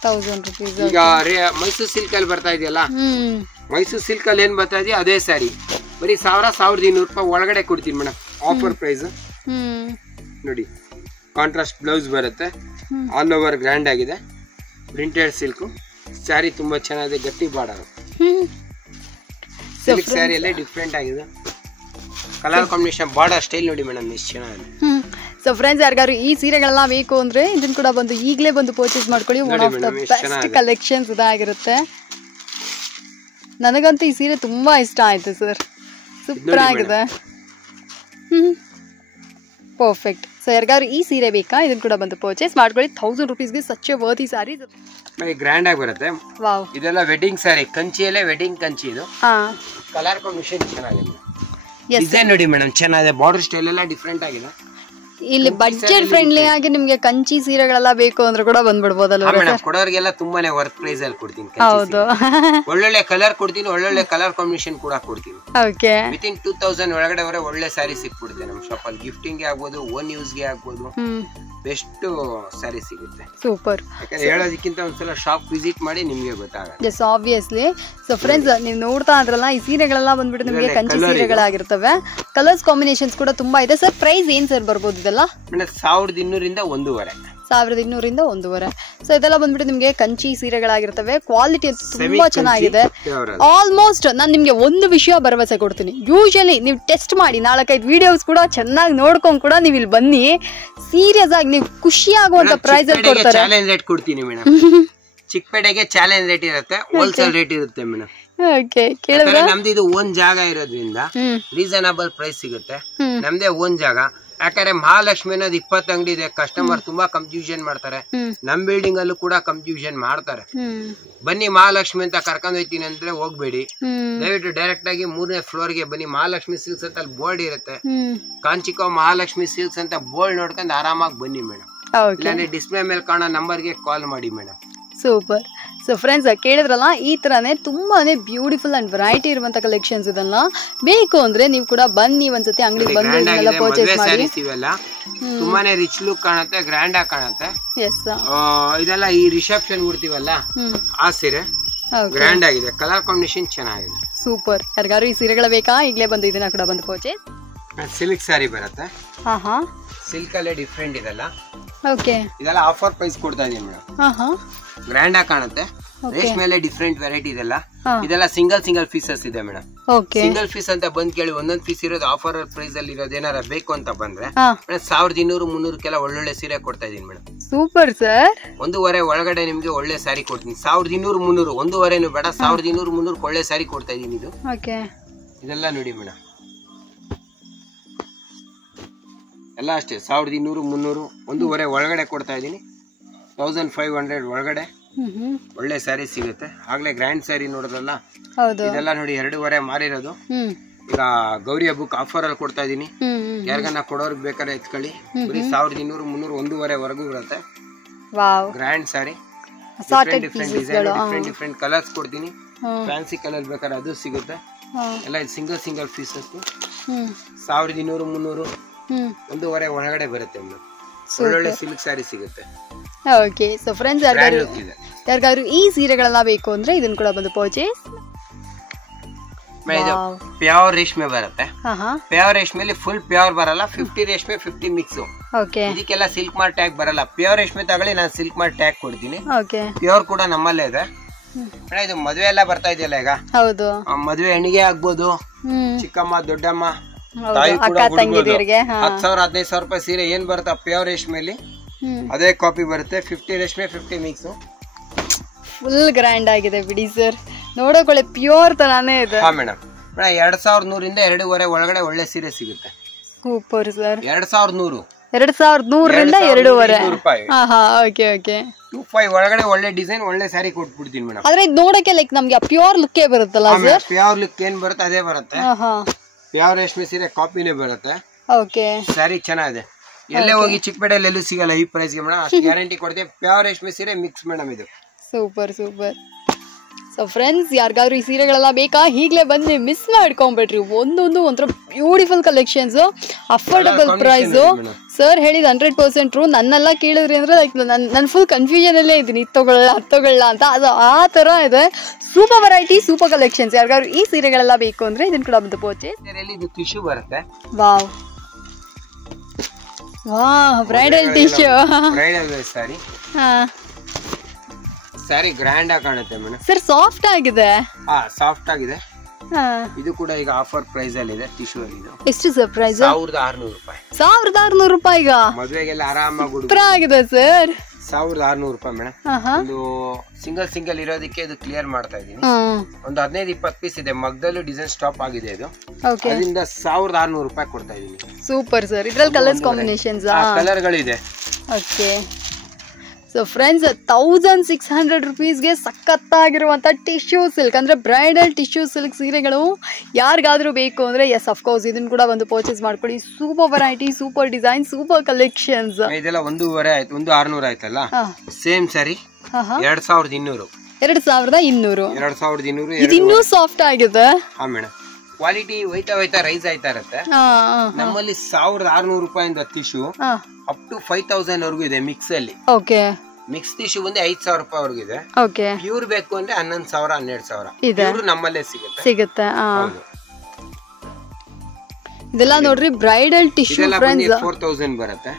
1000 ರೂಪೀಸ್. ಈಗ ಮೈಸೂರು ಸಿಲ್ಕ್ ಅಲ್ಲಿ ಬರ್ತಾ ಇದೆಯಲ್ಲ. ಮೈಸೂರು ಸಿಲ್ಕ್ ಅಲ್ಲಿ ಏನ್ ಬರ್ತಾ ಇದೆಯಾ ಅದೇ ಸ್ಯಾರಿ. ಬರೀ 1000-1200 ರೂಪಾಯಿ ಒಳಗಡೆ ಕೊಡ್ತೀನಿ ಮೇಡಮ್. ಆಫರ್ ಪ್ರೈಸ್ ನೋಡಿ. ಕಾಂಟ್ರಾಸ್ಟ್ ಬ್ಲೌಸ್ ಬರುತ್ತೆ. ಆಲ್ ಓವರ್ ಗ್ರ್ಯಾಂಡ್ ಆಗಿದೆ. ಪ್ರಿಂಟೆಡ್ ಸಿಲ್ಕ್ ಸ್ಯಾರಿ ತುಂಬಾ ಚೆನ್ನಾಗಿದೆ. ಗಟ್ಟಿ ಬಾರ್ಡರ್ ಸಿಲ್ಕ್ ಸ್ಯಾರಿ ಅಲ್ಲೇ ಡಿಫ್ರೆಂಟ್ ಆಗಿದೆ. ಕಲರ್ ಕಾಂಬಿನೇಷನ್ ಬಾರ್ಡರ್ ಸ್ಟೈಲ್ ನೋಡಿ ಮೇಡಮ್ ಎಷ್ಟು ಚೆನ್ನಾಗಿದೆ. ಸೊ ಫ್ರೆಂಡ್ಸ್ ಯಾರಿಗಾರು ಈ ಸೀರೆಗಳೆಲ್ಲ ಬೇಕು ಅಂದ್ರೆ ಇದನ್ನ ಕೂಡ ಬಂದು ಈಗಲೇ ಬಂದು ಪರ್ಚೇಸ್ ಮಾಡ್ಕೊಳ್ಳಿ. One of the best collections ಇದಾಗಿರುತ್ತೆ. ನನಗಂತೂ ಈ ಸೀರೆ ತುಂಬಾ ಇಷ್ಟ ಆಯ್ತು ಸರ್. ಸೂಪರ್ ಆಗಿದೆ. ಪರ್ಫೆಕ್ಟ್. ಸೊ ಯಾರಿಗಾರು ಈ ಸೀರೆ ಬೇಕಾ ಇದನ್ನ ಕೂಡ ಬಂದು ಪರ್ಚೇಸ್ ಮಾಡ್ಕೊಳ್ಳಿ. 1000 ರೂಪೀಸ್ಗೆ ಸಚ್ ಎ ವರ್ತಿ ಸ್ಯಾರಿ. ಗ್ರ್ಯಾಂಡ್ ಆಗಿ ಬರುತ್ತೆ. ವಾವ್. ಇದೆಲ್ಲ ವೆಡ್ಡಿಂಗ್ ಸ್ಯಾರಿ. ಕಂಚಿಯಲ್ಲೇ ವೆಡ್ಡಿಂಗ್ ಕಂಚಿ ಇದು. ಕಲರ್ ಕಾಂಬಿನೇಷನ್ ಚೆನ್ನಾಗಿದೆ. ಡಿಸೈನ್ ನೋಡಿ ಮೇಡಮ್ ಚೆನ್ನಾಗಿದೆ. ಬಾರ್ಡರ್ ಸ್ಟೈಲ್ ಎಲ್ಲ ಡಿಫ್ರೆಂಟ್ ಆಗಿದೆ. ಇಲ್ಲಿ ಬಡ್ಜೆಟ್ ಫ್ರೆಂಡ್ಲಿ ಆಗಿ ನಿಮ್ಗೆ ಕಂಚಿ ಸೀರೆಗಳೆಲ್ಲ ಬೇಕು ಅಂದ್ರೆ ಕೂಡ ಬಂದ್ಬಿಡ್ಬೋದಲ್ಲ. ಕೊಡೋರಿಗೆಲ್ಲ ತುಂಬಾನೇ ವರ್ತ್ ಪ್ರೈಸ್ ಅಲ್ಲಿ ಕೊಡ್ತೀನಿ. ಹೌದು. ಒಳ್ಳೊಳ್ಳೆ ಕಲರ್ ಕೊಡ್ತೀನಿ. ಒಳ್ಳೊಳ್ಳೆ ಕಲರ್ ಕಾಂಬಿನೇಷನ್ ಕೂಡ ಕೊಡ್ತೀನಿ. ಓಕೆ. ವಿತಿನ್ 2000 ಒಳಗಡೆ ಒಳ್ಳೆ ಸ್ಯಾರಿ ಸಿಕ್ಬಿಡುತ್ತೆ ನಮ್ಮ ಶಾಪ್ ಅಲ್ಲಿ. ಗಿಫ್ಟಿಂಗ್ ಗೆ ಆಗ್ಬೋದು, ಓನ್ ಯೂಸ್ ಗೆ ಆಗ್ಬೋದು. ಬೆಸ್ಟ್ ಸ್ಯಾರಿ ಸಿಗುತ್ತೆ. ಸೂಪರ್. ಯಾಕಂದ್ರೆ ಹೇಳೋದಕ್ಕಿಂತ ಒಂದ್ಸಲ ಶಾಪ್ ವಿಸಿಟ್ ಮಾಡಿ ನಿಮ್ಗೆ ಗೊತ್ತಾಗುತ್ತೆ. Yes obviously. ಸೊ ಫ್ರೆಂಡ್ಸ್ ನೀವು ನೋಡ್ತಾ ಇದ್ರಲ್ಲ ಈ ಸೀರೆಗಳೆಲ್ಲ ಬಂದ್ಬಿಟ್ಟು ನಿಮಗೆ ಕಂಚಿ ಸೀರೆಗಳಾಗಿರ್ತವೆ. ಕಲರ್ಸ್ ಕಾಂಬಿನೇಷನ್ಸ್ ಕೂಡ ತುಂಬಾ ಇದೆ. ಸರ್ ಪ್ರೈಸ್ ಏನ್ ಸರ್ ಬರ್ಬೋದು ಇದೆಲ್ಲ? 1200 ಇಂದ 1,500. 1200 ಇಂದ 1,500. ಸೊ ಇದೆಲ್ಲ ಬಂದ್ಬಿಟ್ಟು ನಿಮ್ಗೆ ಕಂಚಿ ಸೀರೆಗಳಾಗಿರ್ತವೆ. ಕ್ವಾಲಿಟಿ ತುಂಬಾ ಚೆನ್ನಾಗಿದೆ. ಆಲ್ಮೋಸ್ಟ್ ನಾನು ನಿಮ್ಗೆ ಒಂದು ವಿಷಯ ಭರವಸೆ ಕೊಡ್ತೀನಿ. ಯೂಶಲಿ ನೀವು ಟೆಸ್ಟ್ ಮಾಡಿ 4-5 ವಿಡಿಯೋಸ್ ಕೂಡ ಚೆನ್ನಾಗಿ ನೋಡ್ಕೊಂಡು ಕೂಡ ನೀವು ಇಲ್ಲಿ ಬನ್ನಿ. ಸೀರಿಯಸ್ ಆಗಿ ನೀವು ಖುಷಿ ಆಗುವಂತ ಪ್ರೈಸ್ ಅಲ್ಲಿ ಕೊಡ್ತಾರೆ. ಚಾಲೆಂಜ್ ರೇಟ್ ಕೊಡ್ತೀನಿ ಮೇಡಮ್. ಚಿಕ್ಕಪೇಟೆಗೆ ಚಾಲೆಂಜ್ ರೇಟ್ ಇರುತ್ತೆ. ಹೋಲ್ಸೇಲ್ ರೇಟ್ ಇರುತ್ತೆ ಮೇಡಮ್. ಓಕೆ. ಕೇಳಿದ್ರೆ ನಮ್ದು ಇದು ಓನ್ ಜಾಗ ಇರೋದ್ರಿಂದ ರೀಸನಬಲ್ ಪ್ರೈಸ್ ಸಿಗುತ್ತೆ. ನಮ್ದೇ ಓನ್ ಜಾಗ. ಯಾಕಂದ್ರೆ ಮಹಾಲಕ್ಷ್ಮಿ ಅನ್ನೋದು 20 ಅಂಗಡಿ ಇದೆ. ಕಸ್ಟಮರ್ ತುಂಬಾ ಕನ್ಫ್ಯೂಷನ್ ಮಾಡ್ತಾರೆ. ನಮ್ ಬಿಲ್ಡಿಂಗ್ ಅಲ್ಲೂ ಕೂಡ ಕನ್ಫ್ಯೂಷನ್ ಮಾಡ್ತಾರೆ. ಬನ್ನಿ ಮಹಾಲಕ್ಷ್ಮಿ ಅಂತ ಕರ್ಕೊಂಡ್ ಹೋಯ್ತೀನಿ ಅಂದ್ರೆ ಹೋಗ್ಬೇಡಿ. ದಯವಿಟ್ಟು ಡೈರೆಕ್ಟ್ ಆಗಿ 3ನೇ ಫ್ಲೋರ್ ಗೆ ಬನ್ನಿ. ಮಹಾಲಕ್ಷ್ಮಿ ಸಿಲ್ಕ್ಸ್ ಅಂತ ಅಲ್ಲಿ ಬೋರ್ಡ್ ಇರುತ್ತೆ. ಕಾಂಚಿಕೋ ಮಹಾಲಕ್ಷ್ಮಿ ಸಿಲ್ಕ್ಸ್ ಅಂತ ಬೋರ್ಡ್ ನೋಡ್ಕೊಂಡು ಆರಾಮಾಗಿ ಬನ್ನಿ ಮೇಡಮ್. ಇಲ್ಲಾಂದ್ರೆ ಡಿಸ್ಪ್ಲೇ ಮೇಲೆ ಕಾಣೋ ನಂಬರ್ಗೆ ಕಾಲ್ ಮಾಡಿ ಮೇಡಮ್. ಸೂಪರ್. ಸೊ ಫ್ರೆಂಡ್ಸ್ ಕೇಳಿದ್ರಲ್ಲ ಈ ತರಾನೇ ತುಂಬಾನೇ ಬ್ಯೂಟಿಫುಲ್ ಅಂಡ್ ವೆರೈಟಿ ಇರುವಂತ ಕಲೆಕ್ಷನ್ಸ್ ಇದನ್ನ ಬೇಕು ಅಂದ್ರೆ ನೀವು ಕೂಡ ಬನ್ನಿ ಒಂದ್ಸತಿ ಅಂಗಡಿಗೆ ಬಂದು ಇದನ್ನೆಲ್ಲ ಪರ್ಚೇಸ್ ಮಾಡಿ. ತುಂಬಾನೇ ರಿಚ್ ಲುಕ್ ಕಾಣುತ್ತೆ. ಗ್ರ್ಯಾಂಡ್ ಆಗಿ ಕಾಣುತ್ತೆ. ಎಸ್. ಇದೆಲ್ಲ ಈ ರಿಸೆಪ್ಷನ್ ಕೊಡ್ತೀವಲ್ಲ ಆ ಸೀರೆ ಗ್ರ್ಯಾಂಡ್ ಆಗಿದೆ. ಕಲರ್ ಕಾಂಬಿನೇಷನ್ ಚೆನ್ನಾಗಿದೆ. ಸೂಪರ್. ಯಾರಿಗಾರು ಈ ಸೀರೆಗಳ ಬೇಕಾ ಈಗಲೇ ಬಂದು ಇದನ್ನ ಕೂಡ ಬಂದು ಪರ್ಚೇಸ್. ಸಿಲ್ಕ್ ಸ್ಯಾರಿ ಬರುತ್ತೆ. ಸಿಲ್ಕ್ ಅಲ್ಲೇ ಡಿಫ್ರೆಂಟ್ ಇದೆಲ್ಲ. ಓಕೆ. ಇದೆಲ್ಲ ಆಫರ್ ಪ್ರೈಸ್ ಕೊಡ್ತಾ ಇದೀನಿ ಮೇಡಮ್. ಗ್ರ್ಯಾಂಡ್ ಆಗಿ ಕಾಣುತ್ತೆ. ರೇಷ್ಮೆಲೆ ಡಿಫ್ರೆಂಟ್ ವೆರೈಟಿ ಇದೆಲ್ಲ. ಇದೆಲ್ಲ ಸಿಂಗಲ್ ಪೀಸಸ್ ಇದೆ ಮೇಡಮ್. ಸಿಂಗಲ್ ಪೀಸ್ ಅಂತ ಬಂದ್ ಕೇಳಿ ಒಂದೊಂದ್ ಪೀಸ್ ಇರೋದು ಆಫರ್ ಪ್ರೈಸ್ ಅಲ್ಲಿ ಇರೋದು. ಏನಾರ ಬೇಕು ಅಂತ ಬಂದ್ರೆ 1200-300 ಒಳ್ಳೊಳ್ಳೆ ಸೀರೆ ಕೊಡ್ತಾ ಇದೀನಿ ಮೇಡಮ್. Super sir. 1,500 ಒಳಗಡೆ ನಿಮ್ಗೆ ಒಳ್ಳೆ ಸ್ಯಾರಿ ಕೊಡ್ತೀನಿ. 1200-300 1,500 ಬೇಡ. 1200-300 ಒಳ್ಳೆ ಸ್ಯಾರಿ ಕೊಡ್ತಾ ಇದೀನಿ. ಇದು ಇದೆಲ್ಲ ನೋಡಿ ಮೇಡಮ್. ಎಲ್ಲ ಅಷ್ಟೇ 1200-300 1,500 ಒಳಗಡೆ ಕೊಡ್ತಾ ಇದೀನಿ. 1500 ಒಳಗಡೆ ಒಳ್ಳೆ ಸ್ಯಾರಿ ಸಿಗುತ್ತೆ. ಆಗ್ಲೇ ಗ್ರ್ಯಾಂಡ್ ಸ್ಯಾರಿ ನೋಡಿದ್ರಲ್ಲ, ಹೌದು ಇದೆಲ್ಲ ನೋಡಿ 2.5 ಮಾರಿರೋದು. ಈಗ ಗೌರಿ ಹಬ್ಬಕ್ಕೆ ಆಫರ್ ಅಲ್ಲಿ ಕೊಡ್ತಾ ಇದೀನಿ. ಯಾರಿಗನ್ನ ಕೊಡೋರ್ಗ್ ಬೇಕಾದ್ರೆ ಎತ್ಕೊಳ್ಳಿ. ಬರೀ 1200 300 1.5 ವರೆಗೂ ಬರುತ್ತೆ. Grand sari, different design, different colours ಕೊಡ್ತೀನಿ. ಫ್ಯಾನ್ಸಿ ಕಲರ್ ಬೇಕಾದ್ರೆ ಅದು ಸಿಗುತ್ತೆ. ಎಲ್ಲ ಸಿಂಗಲ್ ಪೀಸಸ್ 1200 300 1.5 ಒಳಗಡೆ ಬರುತ್ತೆ. ಒಳ್ಳೊಳ್ಳೆ ಸಿಲ್ಕ್ ಸ್ಯಾರಿ ಸಿಗುತ್ತೆ. ಓಕೆ, ಸೊ ಫ್ರೆಂಡ್ಸ್ ಯಾರಿಗಾದ್ರು ಈ ಸೀರೆಗಳೆಲ್ಲ ಬೇಕು ಅಂದ್ರೆ ಇದನ್ನ ಕೂಡ ಬಂದು ಪರ್ಚೇಸ್. ಪ್ಯೂರ್ ರೇಷ್ಮೆ ಬರುತ್ತೆ. ಪ್ಯೂರ್ ರೇಷ್ಮೆಲಿ ಫುಲ್ ಪ್ಯೂರ್ ಬರಲ್ಲ, 50 ರೇಷ್ಮೆ 50 ಮಿಕ್ಸ್. ಇದಕ್ಕೆಲ್ಲ ಸಿಲ್ಕ್ ಮಾರ್ಕ್ ಟ್ಯಾಗ್ ಬರಲ್ಲ. ಪ್ಯೂರ್ ರೇಷ್ಮೆ ತಗೊಳ್ಳಿ, ನಾನು ಸಿಲ್ಕ್ ಮಾರ್ಕ್ ಟ್ಯಾಗ್ ಕೊಡ್ತೀನಿ. ಪ್ಯೂರ್ ಕೂಡ ನಮ್ಮಲ್ಲೇ ಇದೆ. ಇದು ಮದುವೆ ಎಲ್ಲ ಬರ್ತಾ ಇದೆಯಲ್ಲ ಈಗ, ಹೌದು, ಮದುವೆ ಹೆಣ್ಣಿಗೆ ಆಗ್ಬೋದು, ಚಿಕ್ಕಮ್ಮ ದೊಡ್ಡಮ್ಮ ತಾಯಿ ಕೂಡ 10,000 15,000 ರೂಪಾಯಿ ಸೀರೆ ಏನ್ ಬರುತ್ತೆ ಪ್ಯೂರ್ ರೇಷ್ಮೆಲಿ ಅದೇ ಕಾಪಿ ಬರುತ್ತೆ. 50 ರೇಷ್ಮೆ 50 ಮಿಕ್ಸ್. ಫುಲ್ ಗ್ರ್ಯಾಂಡ್ ಆಗಿದೆ ಬಿಡಿ ಸರ್, ನೋಡೋಕೊಳ್ಳೆ ಪ್ಯೂರ್ ತರಾನೇ ಇದೆ. ಹಾ ಮೇಡಮ್, 2100 ಇಂದ 2.5 ಒಳಗಡೆ ಒಳ್ಳೆ ಸೀರೆ ಸಿಗುತ್ತೆ. Super sir. 2100 ರಿಂದ 2.5 ರೂಪಾಯಿ. ಓಕೆ ಓಕೆ, 25 ಒಳಗಡೆ ಒಳ್ಳೆ ಡಿಸೈನ್ ಒಳ್ಳೆ ಸ್ಯಾರಿ ಕೊಟ್ಬಿಡ್ತೀನಿ ಮೇಡಮ್. ಆದ್ರೆ ನೋಡಕ್ಕೆ ಲೈಕ್ ನಮ್ಗೆ ಪ್ಯೂರ್ ಲುಕ್ ಬರುತ್ತಲ್ಲ ಸರ್? ಪ್ಯೂರ್ ಲುಕ್ ಏನ್ ಬರುತ್ತೆ ಅದೇ ಬರುತ್ತೆ. ಪ್ಯೂರ್ ರೇಷ್ಮೆ ಸೀರೆ ಕಾಪಿನೇ ಬರುತ್ತೆ. ಓಕೆ, ಸ್ಯಾರಿ ಚೆನ್ನಾಗಿದೆ. ಎಲ್ಲೇ ಹೋಗಿ ಚಿಕ್ಕಪೇಟೆಯಲ್ಲಿ ಎಲ್ಲೂ ಸಿಗಲ್ಲ ಈ ಪ್ರೈಸ್ಗೆ ಮೇಡಮ್, ಅಷ್ಟು ಗ್ಯಾರಂಟಿ ಕೊಡ್ತೀವಿ. ಪ್ಯೂರ್ ರೇಷ್ಮೆ ಸೀರೆ ಮಿಕ್ಸ್ ಮೇಡಮ್ ಇದು. Super super. ಸೊ ಫ್ರೆಂಡ್ಸ್, ಯಾರಿಗಾದ್ರು ಈ ಸೀರೆಗಳೆಲ್ಲ ಬೇಕಾ ಈಗಲೇ ಬಂದು ಮಿಸ್ ಮಾಡ್ಕೊಂಬಿಡ್ರಿ. ಒಂದೊಂದು ಒಂಥರ beautiful collections, affordable price. Sir ಹೇಳಿದ 100% ಟ್ರೂ. ನನ್ನೆಲ್ಲ ಕೇಳಿದ್ರಿ ಅಂದ್ರೆ ಲೈಕ್ ನಾನು ಫುಲ್ ಕನ್ಫ್ಯೂಷನ್ ಅಲ್ಲೇ ಇದ್ದೀನಿ, ಇದು ತಗೊಳ್ಳ ಅಂತ. ಅದು ಆ ಥರ ಇದೆ. Super variety, super collections. ಯಾರಿಗಾದ್ರು ಈ ಸೀರೆಗಳೆಲ್ಲ ಬೇಕು ಅಂದ್ರೆ ಇದನ್ನ ಕೂಡ ಬಂದು ಪರ್ಚೇಸ್. ಇದು ಟಿಶ್ಯೂ ಬರುತ್ತೆ. ವಾವ್ ವಾಹ್, bridal tissue, bridal sari. Sari grand ಆಗಿ ಕಾಣುತ್ತೆ ಮೇಡಮ್. ಸರ್ ಸಾಫ್ಟ್ ಆಗಿದೆ. ಸಾಫ್ಟ್ ಆಗಿದೆ. ಇದು ಕೂಡ ಈಗ ಆಫರ್ ಪ್ರೈಸ್ ಅಲ್ಲಿ ಇದೆ. ಟಿಶ್ಯೂ ಅಲ್ಲಿ ಎಷ್ಟು ಸರ್ ಪ್ರೈಸ್? 1600 ರೂಪಾಯಿ. 1600 ರೂಪಾಯಿ ಮದುವೆಗೆಲ್ಲ ಆರಾಮಾಗಿ ಸೂಪರ್ ಆಗಿದೆ ಸರ್. 1600 ರೂಪಾಯಿ ಮೇಡಮ್. ಒಂದು ಸಿಂಗಲ್ ಇರೋದಕ್ಕೆ ಇದು ಕ್ಲಿಯರ್ ಮಾಡ್ತಾ ಇದೀನಿ. ಒಂದು 15-20 ಪೀಸ್ ಇದೆ. ಮಗ್ದಲ್ಲೂ ಡಿಸೈನ್ ಸ್ಟಾಪ್ ಆಗಿದೆ ಇದು. ಅದರಿಂದ 1600 ರೂಪಾಯಿ ಕೊಡ್ತಾ ಇದೀನಿ. Super sir. ಇದ್ರಲ್ಲಿ ಕಲರ್ಸ್ ಕಾಂಬಿನೇಷನ್ಸ್ ಕಲರ್ ಗಳಿದೆ. ಓಕೆ, ಸೊ ಫ್ರೆಂಡ್ಸ್ 1600 ರೂಪೀಸ್ಗೆ ಸಖತ್ತಾಗಿರುವಂಥ ಟಿಶ್ಯೂ ಸಿಲ್ಕ್ ಅಂದರೆ ಬ್ರೈಡಲ್ ಟಿಶ್ಯೂ ಸಿಲ್ಕ್ ಸೀರೆಗಳು ಯಾರಿಗಾದರೂ ಬೇಕು ಅಂದರೆ ಎಸ್ ಅಫ್ಕೋರ್ಸ್ ಇದನ್ನು ಕೂಡ ಒಂದು ಪರ್ಚೇಸ್ ಮಾಡ್ಕೊಳ್ಳಿ. Super variety, super design, super collections. ಇದೆಲ್ಲ 1.5 ಆಯ್ತು, 1600 ಆಯ್ತಲ್ಲ. ಸೇಮ್ ಸ್ಯಾರಿ 2200. 2200 ಇದು ಇನ್ನೂ ಸಾಫ್ಟ್ ಆಗಿದೆ. ಹಾ ಮೇಡಮ್, ಕ್ವಾಲಿಟಿ ಹೋಯ್ತಾ ರೈಸ್ ಆಯ್ತಾ ಇರುತ್ತೆ. ನಮ್ಮಲ್ಲಿ 1600 ರೂಪಾಯಿಂದ ಟಿಶ್ಯೂ ಅಪ್ ಟು 5000 ವರೆಗೂ ಇದೆ ಮಿಕ್ಸ್ ಅಲ್ಲಿ. ಓಕೆ, ಮಿಕ್ಸ್ ಟಿಶ್ಯೂ ಬಂದು 5000 ರೂಪಾಯಿ ವರೆಗೂ ಇದೆ. ಓಕೆ, ಪ್ಯೂರ್ ಬೇಕು ಅಂದ್ರೆ 11,000 12,000 ಪ್ಯೂರ್ ನಮ್ಮಲ್ಲೇ ಸಿಗುತ್ತೆ. ಇದೆಲ್ಲ ನೋಡ್ರಿ ಬ್ರೈಡಲ್ ಟಿಶ್ಯೂ ಫ್ರೆಂಡ್ಸ್ 4000 ಬರುತ್ತೆ.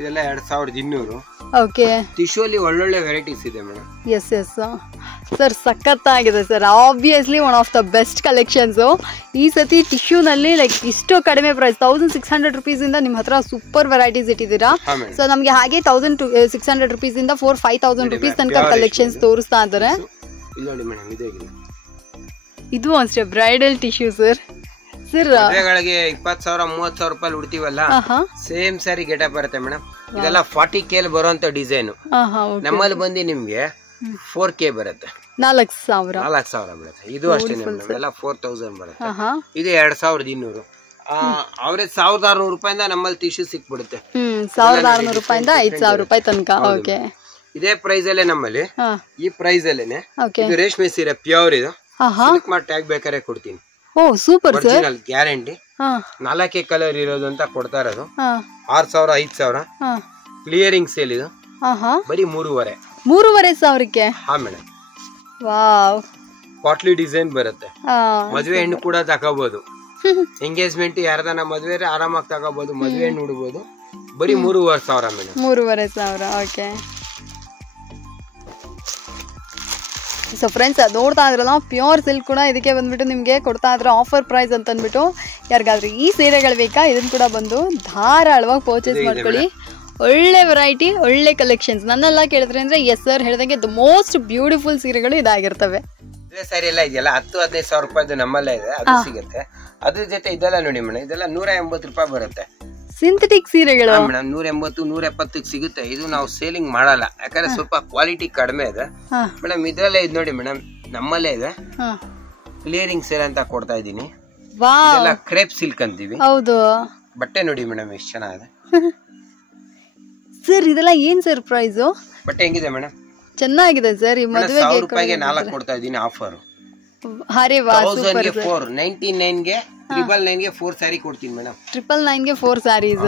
ಇದೆಲ್ಲ 2200. ಓಕೆ, ಟಿಶ್ಯೂ ಅಲ್ಲಿ ಒಳ್ಳೊಳ್ಳೆ ವೆರೈಟೀಸ್ ಇದೆ ಮೇಡಮ್. ಎಸ್ ಎಸ್ ಸರ್, ಸಖತ್ತಾಗಿದೆ sir. Obviously one of the best collections. ಈ ಸತಿ ಟಿಶ್ಯೂನಲ್ಲಿ ಲೈಕ್ ಇಷ್ಟು ಕಡಿಮೆ ಪ್ರೈಸ್ 1600 ರೂಪೀಸಿಂದ ನಿಮ್ಮ ಹತ್ರ ಸೂಪರ್ ವೆರೈಟೀಸ್ ಇಟ್ಟಿದ್ದೀರಾ. ಸೊ ನಮಗೆ ಹಾಗೆ 1600 ರೂಪೀಸಿಂದ 4,000-5,000 ರೂಪೀಸ್ ತನಕ ಕಲೆಕ್ಷನ್ಸ್ ತೋರಿಸ್ತಾ ಇದ್ದಾರೆ. ಇದು ಅಷ್ಟೇ ಬ್ರೈಡಲ್ ಟಿಶ್ಯೂ ಸರ್. ಮದುವೆಗಳಿಗೆ 20,000-30,000 ರೂಪಾಯಿ ಉಡ್ತೀವಲ್ಲ, ಸೇಮ್ ಸ್ಯಾರಿ ಗೆಟಪ್ ಬರುತ್ತೆ ಮೇಡಮ್. ಇದೆಲ್ಲ 40K ಬರುವಂತ ಡಿಸೈನ್. ನಮ್ಮಲ್ಲಿ ಬಂದು ನಿಮ್ಗೆ 4K ಬರುತ್ತೆ, 4,000 ಬರುತ್ತೆ. ಇದು ಅಷ್ಟೇ ಎಲ್ಲ 4,000 ಬರುತ್ತೆ. ಇದು 2200. ಅವ್ರೆ 1600 ರೂಪಾಯಿಂದ ನಮ್ಮಲ್ಲಿ ಟಿಶ್ಯೂ ಸಿಕ್ಬಿಡುತ್ತೆ. 1600 ರೂಪಾಯಿಂದ 5,000 ರೂಪಾಯಿ ತನಕ. ಓಕೆ, ಇದೇ ಪ್ರೈಸ್ ಅಲ್ಲೇ ನಮ್ಮಲ್ಲಿ. ಈ ಪ್ರೈಸ್ ಅಲ್ಲೇನೆ ಇದು ರೇಷ್ಮೆ ಸೀರೆ ಪ್ಯೂರ್. ಇದು ಟ್ಯಾಗ್ ಬೇಕಾದ್ರೆ ಕೊಡ್ತೀನಿ. ಓ ಸೂಪರ್ ಸರ್, ಗ್ಯಾರಂಟಿ. 4 ಕಲರ್ ಇರೋದು ಅಂತ ಕೊಡ್ತಾ ಇರೋದು. 6,000-5,000 ಕ್ಲಿಯರಿಂಗ್ ಸೇಲ್. ಇದು ಬರೀ 3,500. ಹಾ ಮೇಡಮ್. ವಾವ್, ಪಾಟ್ಲಿ ಡಿಸೈನ್ ಬರುತ್ತೆ. ಮದುವೆ ಹೆಣ್ಣು ಕೂಡ ತಗೋಬಹುದು. ಎಂಗೇಜ್ಮೆಂಟ್ ಯಾರ್ದಾನ ಮದುವೆ ಆರಾಮಾಗಿ ತಗೋಬಹುದು. ಮದುವೆ ಹೆಣ್ಣು ಉಡ್ಬೋದು. ಬರೀ 3,500 ಮೇಡಮ್. 3,500. ಓಕೆ, ಸೊ ಫ್ರೆಂಡ್ಸ್ ನೋಡ್ತಾ ಇದ್ರಲ್ಲ ಪ್ಯೂರ್ ಸಿಲ್ಕ್ ಕೂಡ ಇದಕ್ಕೆ ಬಂದ್ಬಿಟ್ಟು ನಿಮಗೆ ಕೊಡ್ತಾ ಇದ್ರೆ ಆಫರ್ ಪ್ರೈಸ್ ಅಂತ ಅಂದ್ಬಿಟ್ಟು. ಯಾರಿಗಾದ್ರೂ ಈ ಸೀರೆಗಳು ಬೇಕಾ ಇದನ್ನು ಕೂಡ ಬಂದು ಧಾರಾಳವಾಗಿ ಪರ್ಚೇಸ್ ಮಾಡ್ಕೊಳ್ಳಿ. ಒಳ್ಳೆ ವೆರೈಟಿ, ಒಳ್ಳೆ ಕಲೆಕ್ಷನ್ಸ್. ನನ್ನೆಲ್ಲ ಕೇಳಿದ್ರೆ ಅಂದ್ರೆ ಎಸ್ ಸರ್ ಹೇಳಿದಂಗೆ ದ ಮೋಸ್ಟ್ ಬ್ಯೂಟಿಫುಲ್ ಸೀರೆಗಳು ಇದಾಗಿರ್ತವೆ. ಸ್ಯಾರಿ ಎಲ್ಲ ಇದೆಯಲ್ಲ 10,000-15,000 ರೂಪಾಯಿ ನಮ್ಮಲ್ಲೇ ಇದೆ, ಅದು ಸಿಗುತ್ತೆ. ಅದ್ರ ಜೊತೆ ಇದೆಲ್ಲ ನೋಡಿ ಮೇಡಮ್, ಇದೆಲ್ಲ 180 ರೂಪಾಯಿ ಬರುತ್ತೆ. ಸಿಂಥೆಟಿಕ್ ಸೀರೆಗಳು ಮೇಡಮ್ 180 170 ಸಿಗುತ್ತೆ. ಇದು ನಾವು ಸೇಲಿಂಗ್ ಮಾಡಲ್ಲ ಯಾಕಂದ್ರೆ ಸ್ವಲ್ಪ ಕ್ವಾಲಿಟಿ ಕಡಿಮೆ ಇದೆ ಮೇಡಮ್. ಇದ್ರಲ್ಲೇ ಇದು ನೋಡಿ ಮೇಡಮ್, ನಮ್ಮಲ್ಲೇ ಇದೆ ಕ್ಲಿಯರಿಂಗ್ ಸೇಲ್ ಅಂತ ಕೊಡ್ತಾ ಇದೀನಿ. ಇದೆಲ್ಲ ಕ್ರೇಪ್ ಸಿಲ್ಕ್ ಅಂತೀವಿ. ಹೌದು, ಬಟ್ಟೆ ನೋಡಿ ಮೇಡಮ್ ಎಷ್ಟು ಚೆನ್ನಾಗಿದೆ. ಸರ್ ಇದೆಲ್ಲ ಏನ್ ಸರ್ ಪ್ರೈಸ್? ಬಟ್ಟೆ ಹೆಂಗಿದೆ ಮೇಡಮ್? ಚೆನ್ನಾಗಿದೆ ಸರ್. ಈ ಮದುವೆಗೆ 1000 ರೂಪಾಯಿಗೆ 4 ಕೊಡ್ತಾ ಇದೀನಿ ಆಫರ್. ಅರೆ ವಾ, ಸೂಪರ್. 499 ಗೆ 999 ಗೆ 4 ಸ್ಯಾರಿ ಕೊಡ್ತೀನಿ ಮೇಡಮ್. 999 ಗೆ 4 ಸ್ಯಾರೀಸ್.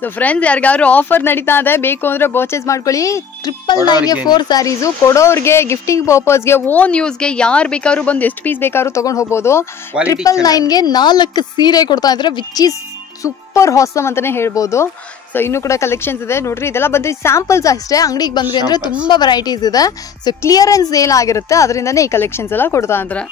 ಸೊ ಫ್ರೆಂಡ್ಸ್, ಯಾರಿಗಾದ್ರು ಆಫರ್ ನಡೀತಾ ಇದೆ, ಬೇಕು ಅಂದ್ರೆ ಪರ್ಚೇಸ್ ಮಾಡ್ಕೊಳ್ಳಿ. 999 ಗೆ 4 ಸ್ಯಾರೀಸು ಕೊಡೋರ್ಗೆ, ಗಿಫ್ಟಿಂಗ್ ಪರ್ಪಸ್ಗೆ, ಓನ್ ಯೂಸ್ಗೆ ಯಾರು ಬೇಕಾದ್ರೂ ಬಂದು ಎಷ್ಟು ಪೀಸ್ ಬೇಕಾದ್ರೂ ತಗೊಂಡು ಹೋಗ್ಬೋದು. 999 ಗೆ 4 ಸೀರೆ ಕೊಡ್ತಾ ಇದ್ರೆ, ವಿಚ್ ಈಸ್ ಸೂಪರ್ ಹಾಸಮ್ ಅಂತಾನೆ ಹೇಳ್ಬೋದು. ಸೊ ಇನ್ನು ಕೂಡ ಕಲೆಕ್ಷನ್ಸ್ ಇದೆ ನೋಡ್ರಿ. ಇದೆಲ್ಲ ಬಂದ್ರೆ ಸ್ಯಾಂಪಲ್ಸ್ ಅಷ್ಟೇ, ಅಂಗಡಿಗೆ ಬಂದ್ರಿ ಅಂದ್ರೆ ತುಂಬಾ ವೆರೈಟೀಸ್ ಇದೆ. ಸೊ ಕ್ಲಿಯರೆನ್ಸ್ ಸೇಲ್ ಆಗಿರುತ್ತೆ, ಅದರಿಂದನೇ ಈ ಕಲೆಕ್ಷನ್ಸ್ ಎಲ್ಲ ಕೊಡ್ತಾ ಇದ್ರೆ.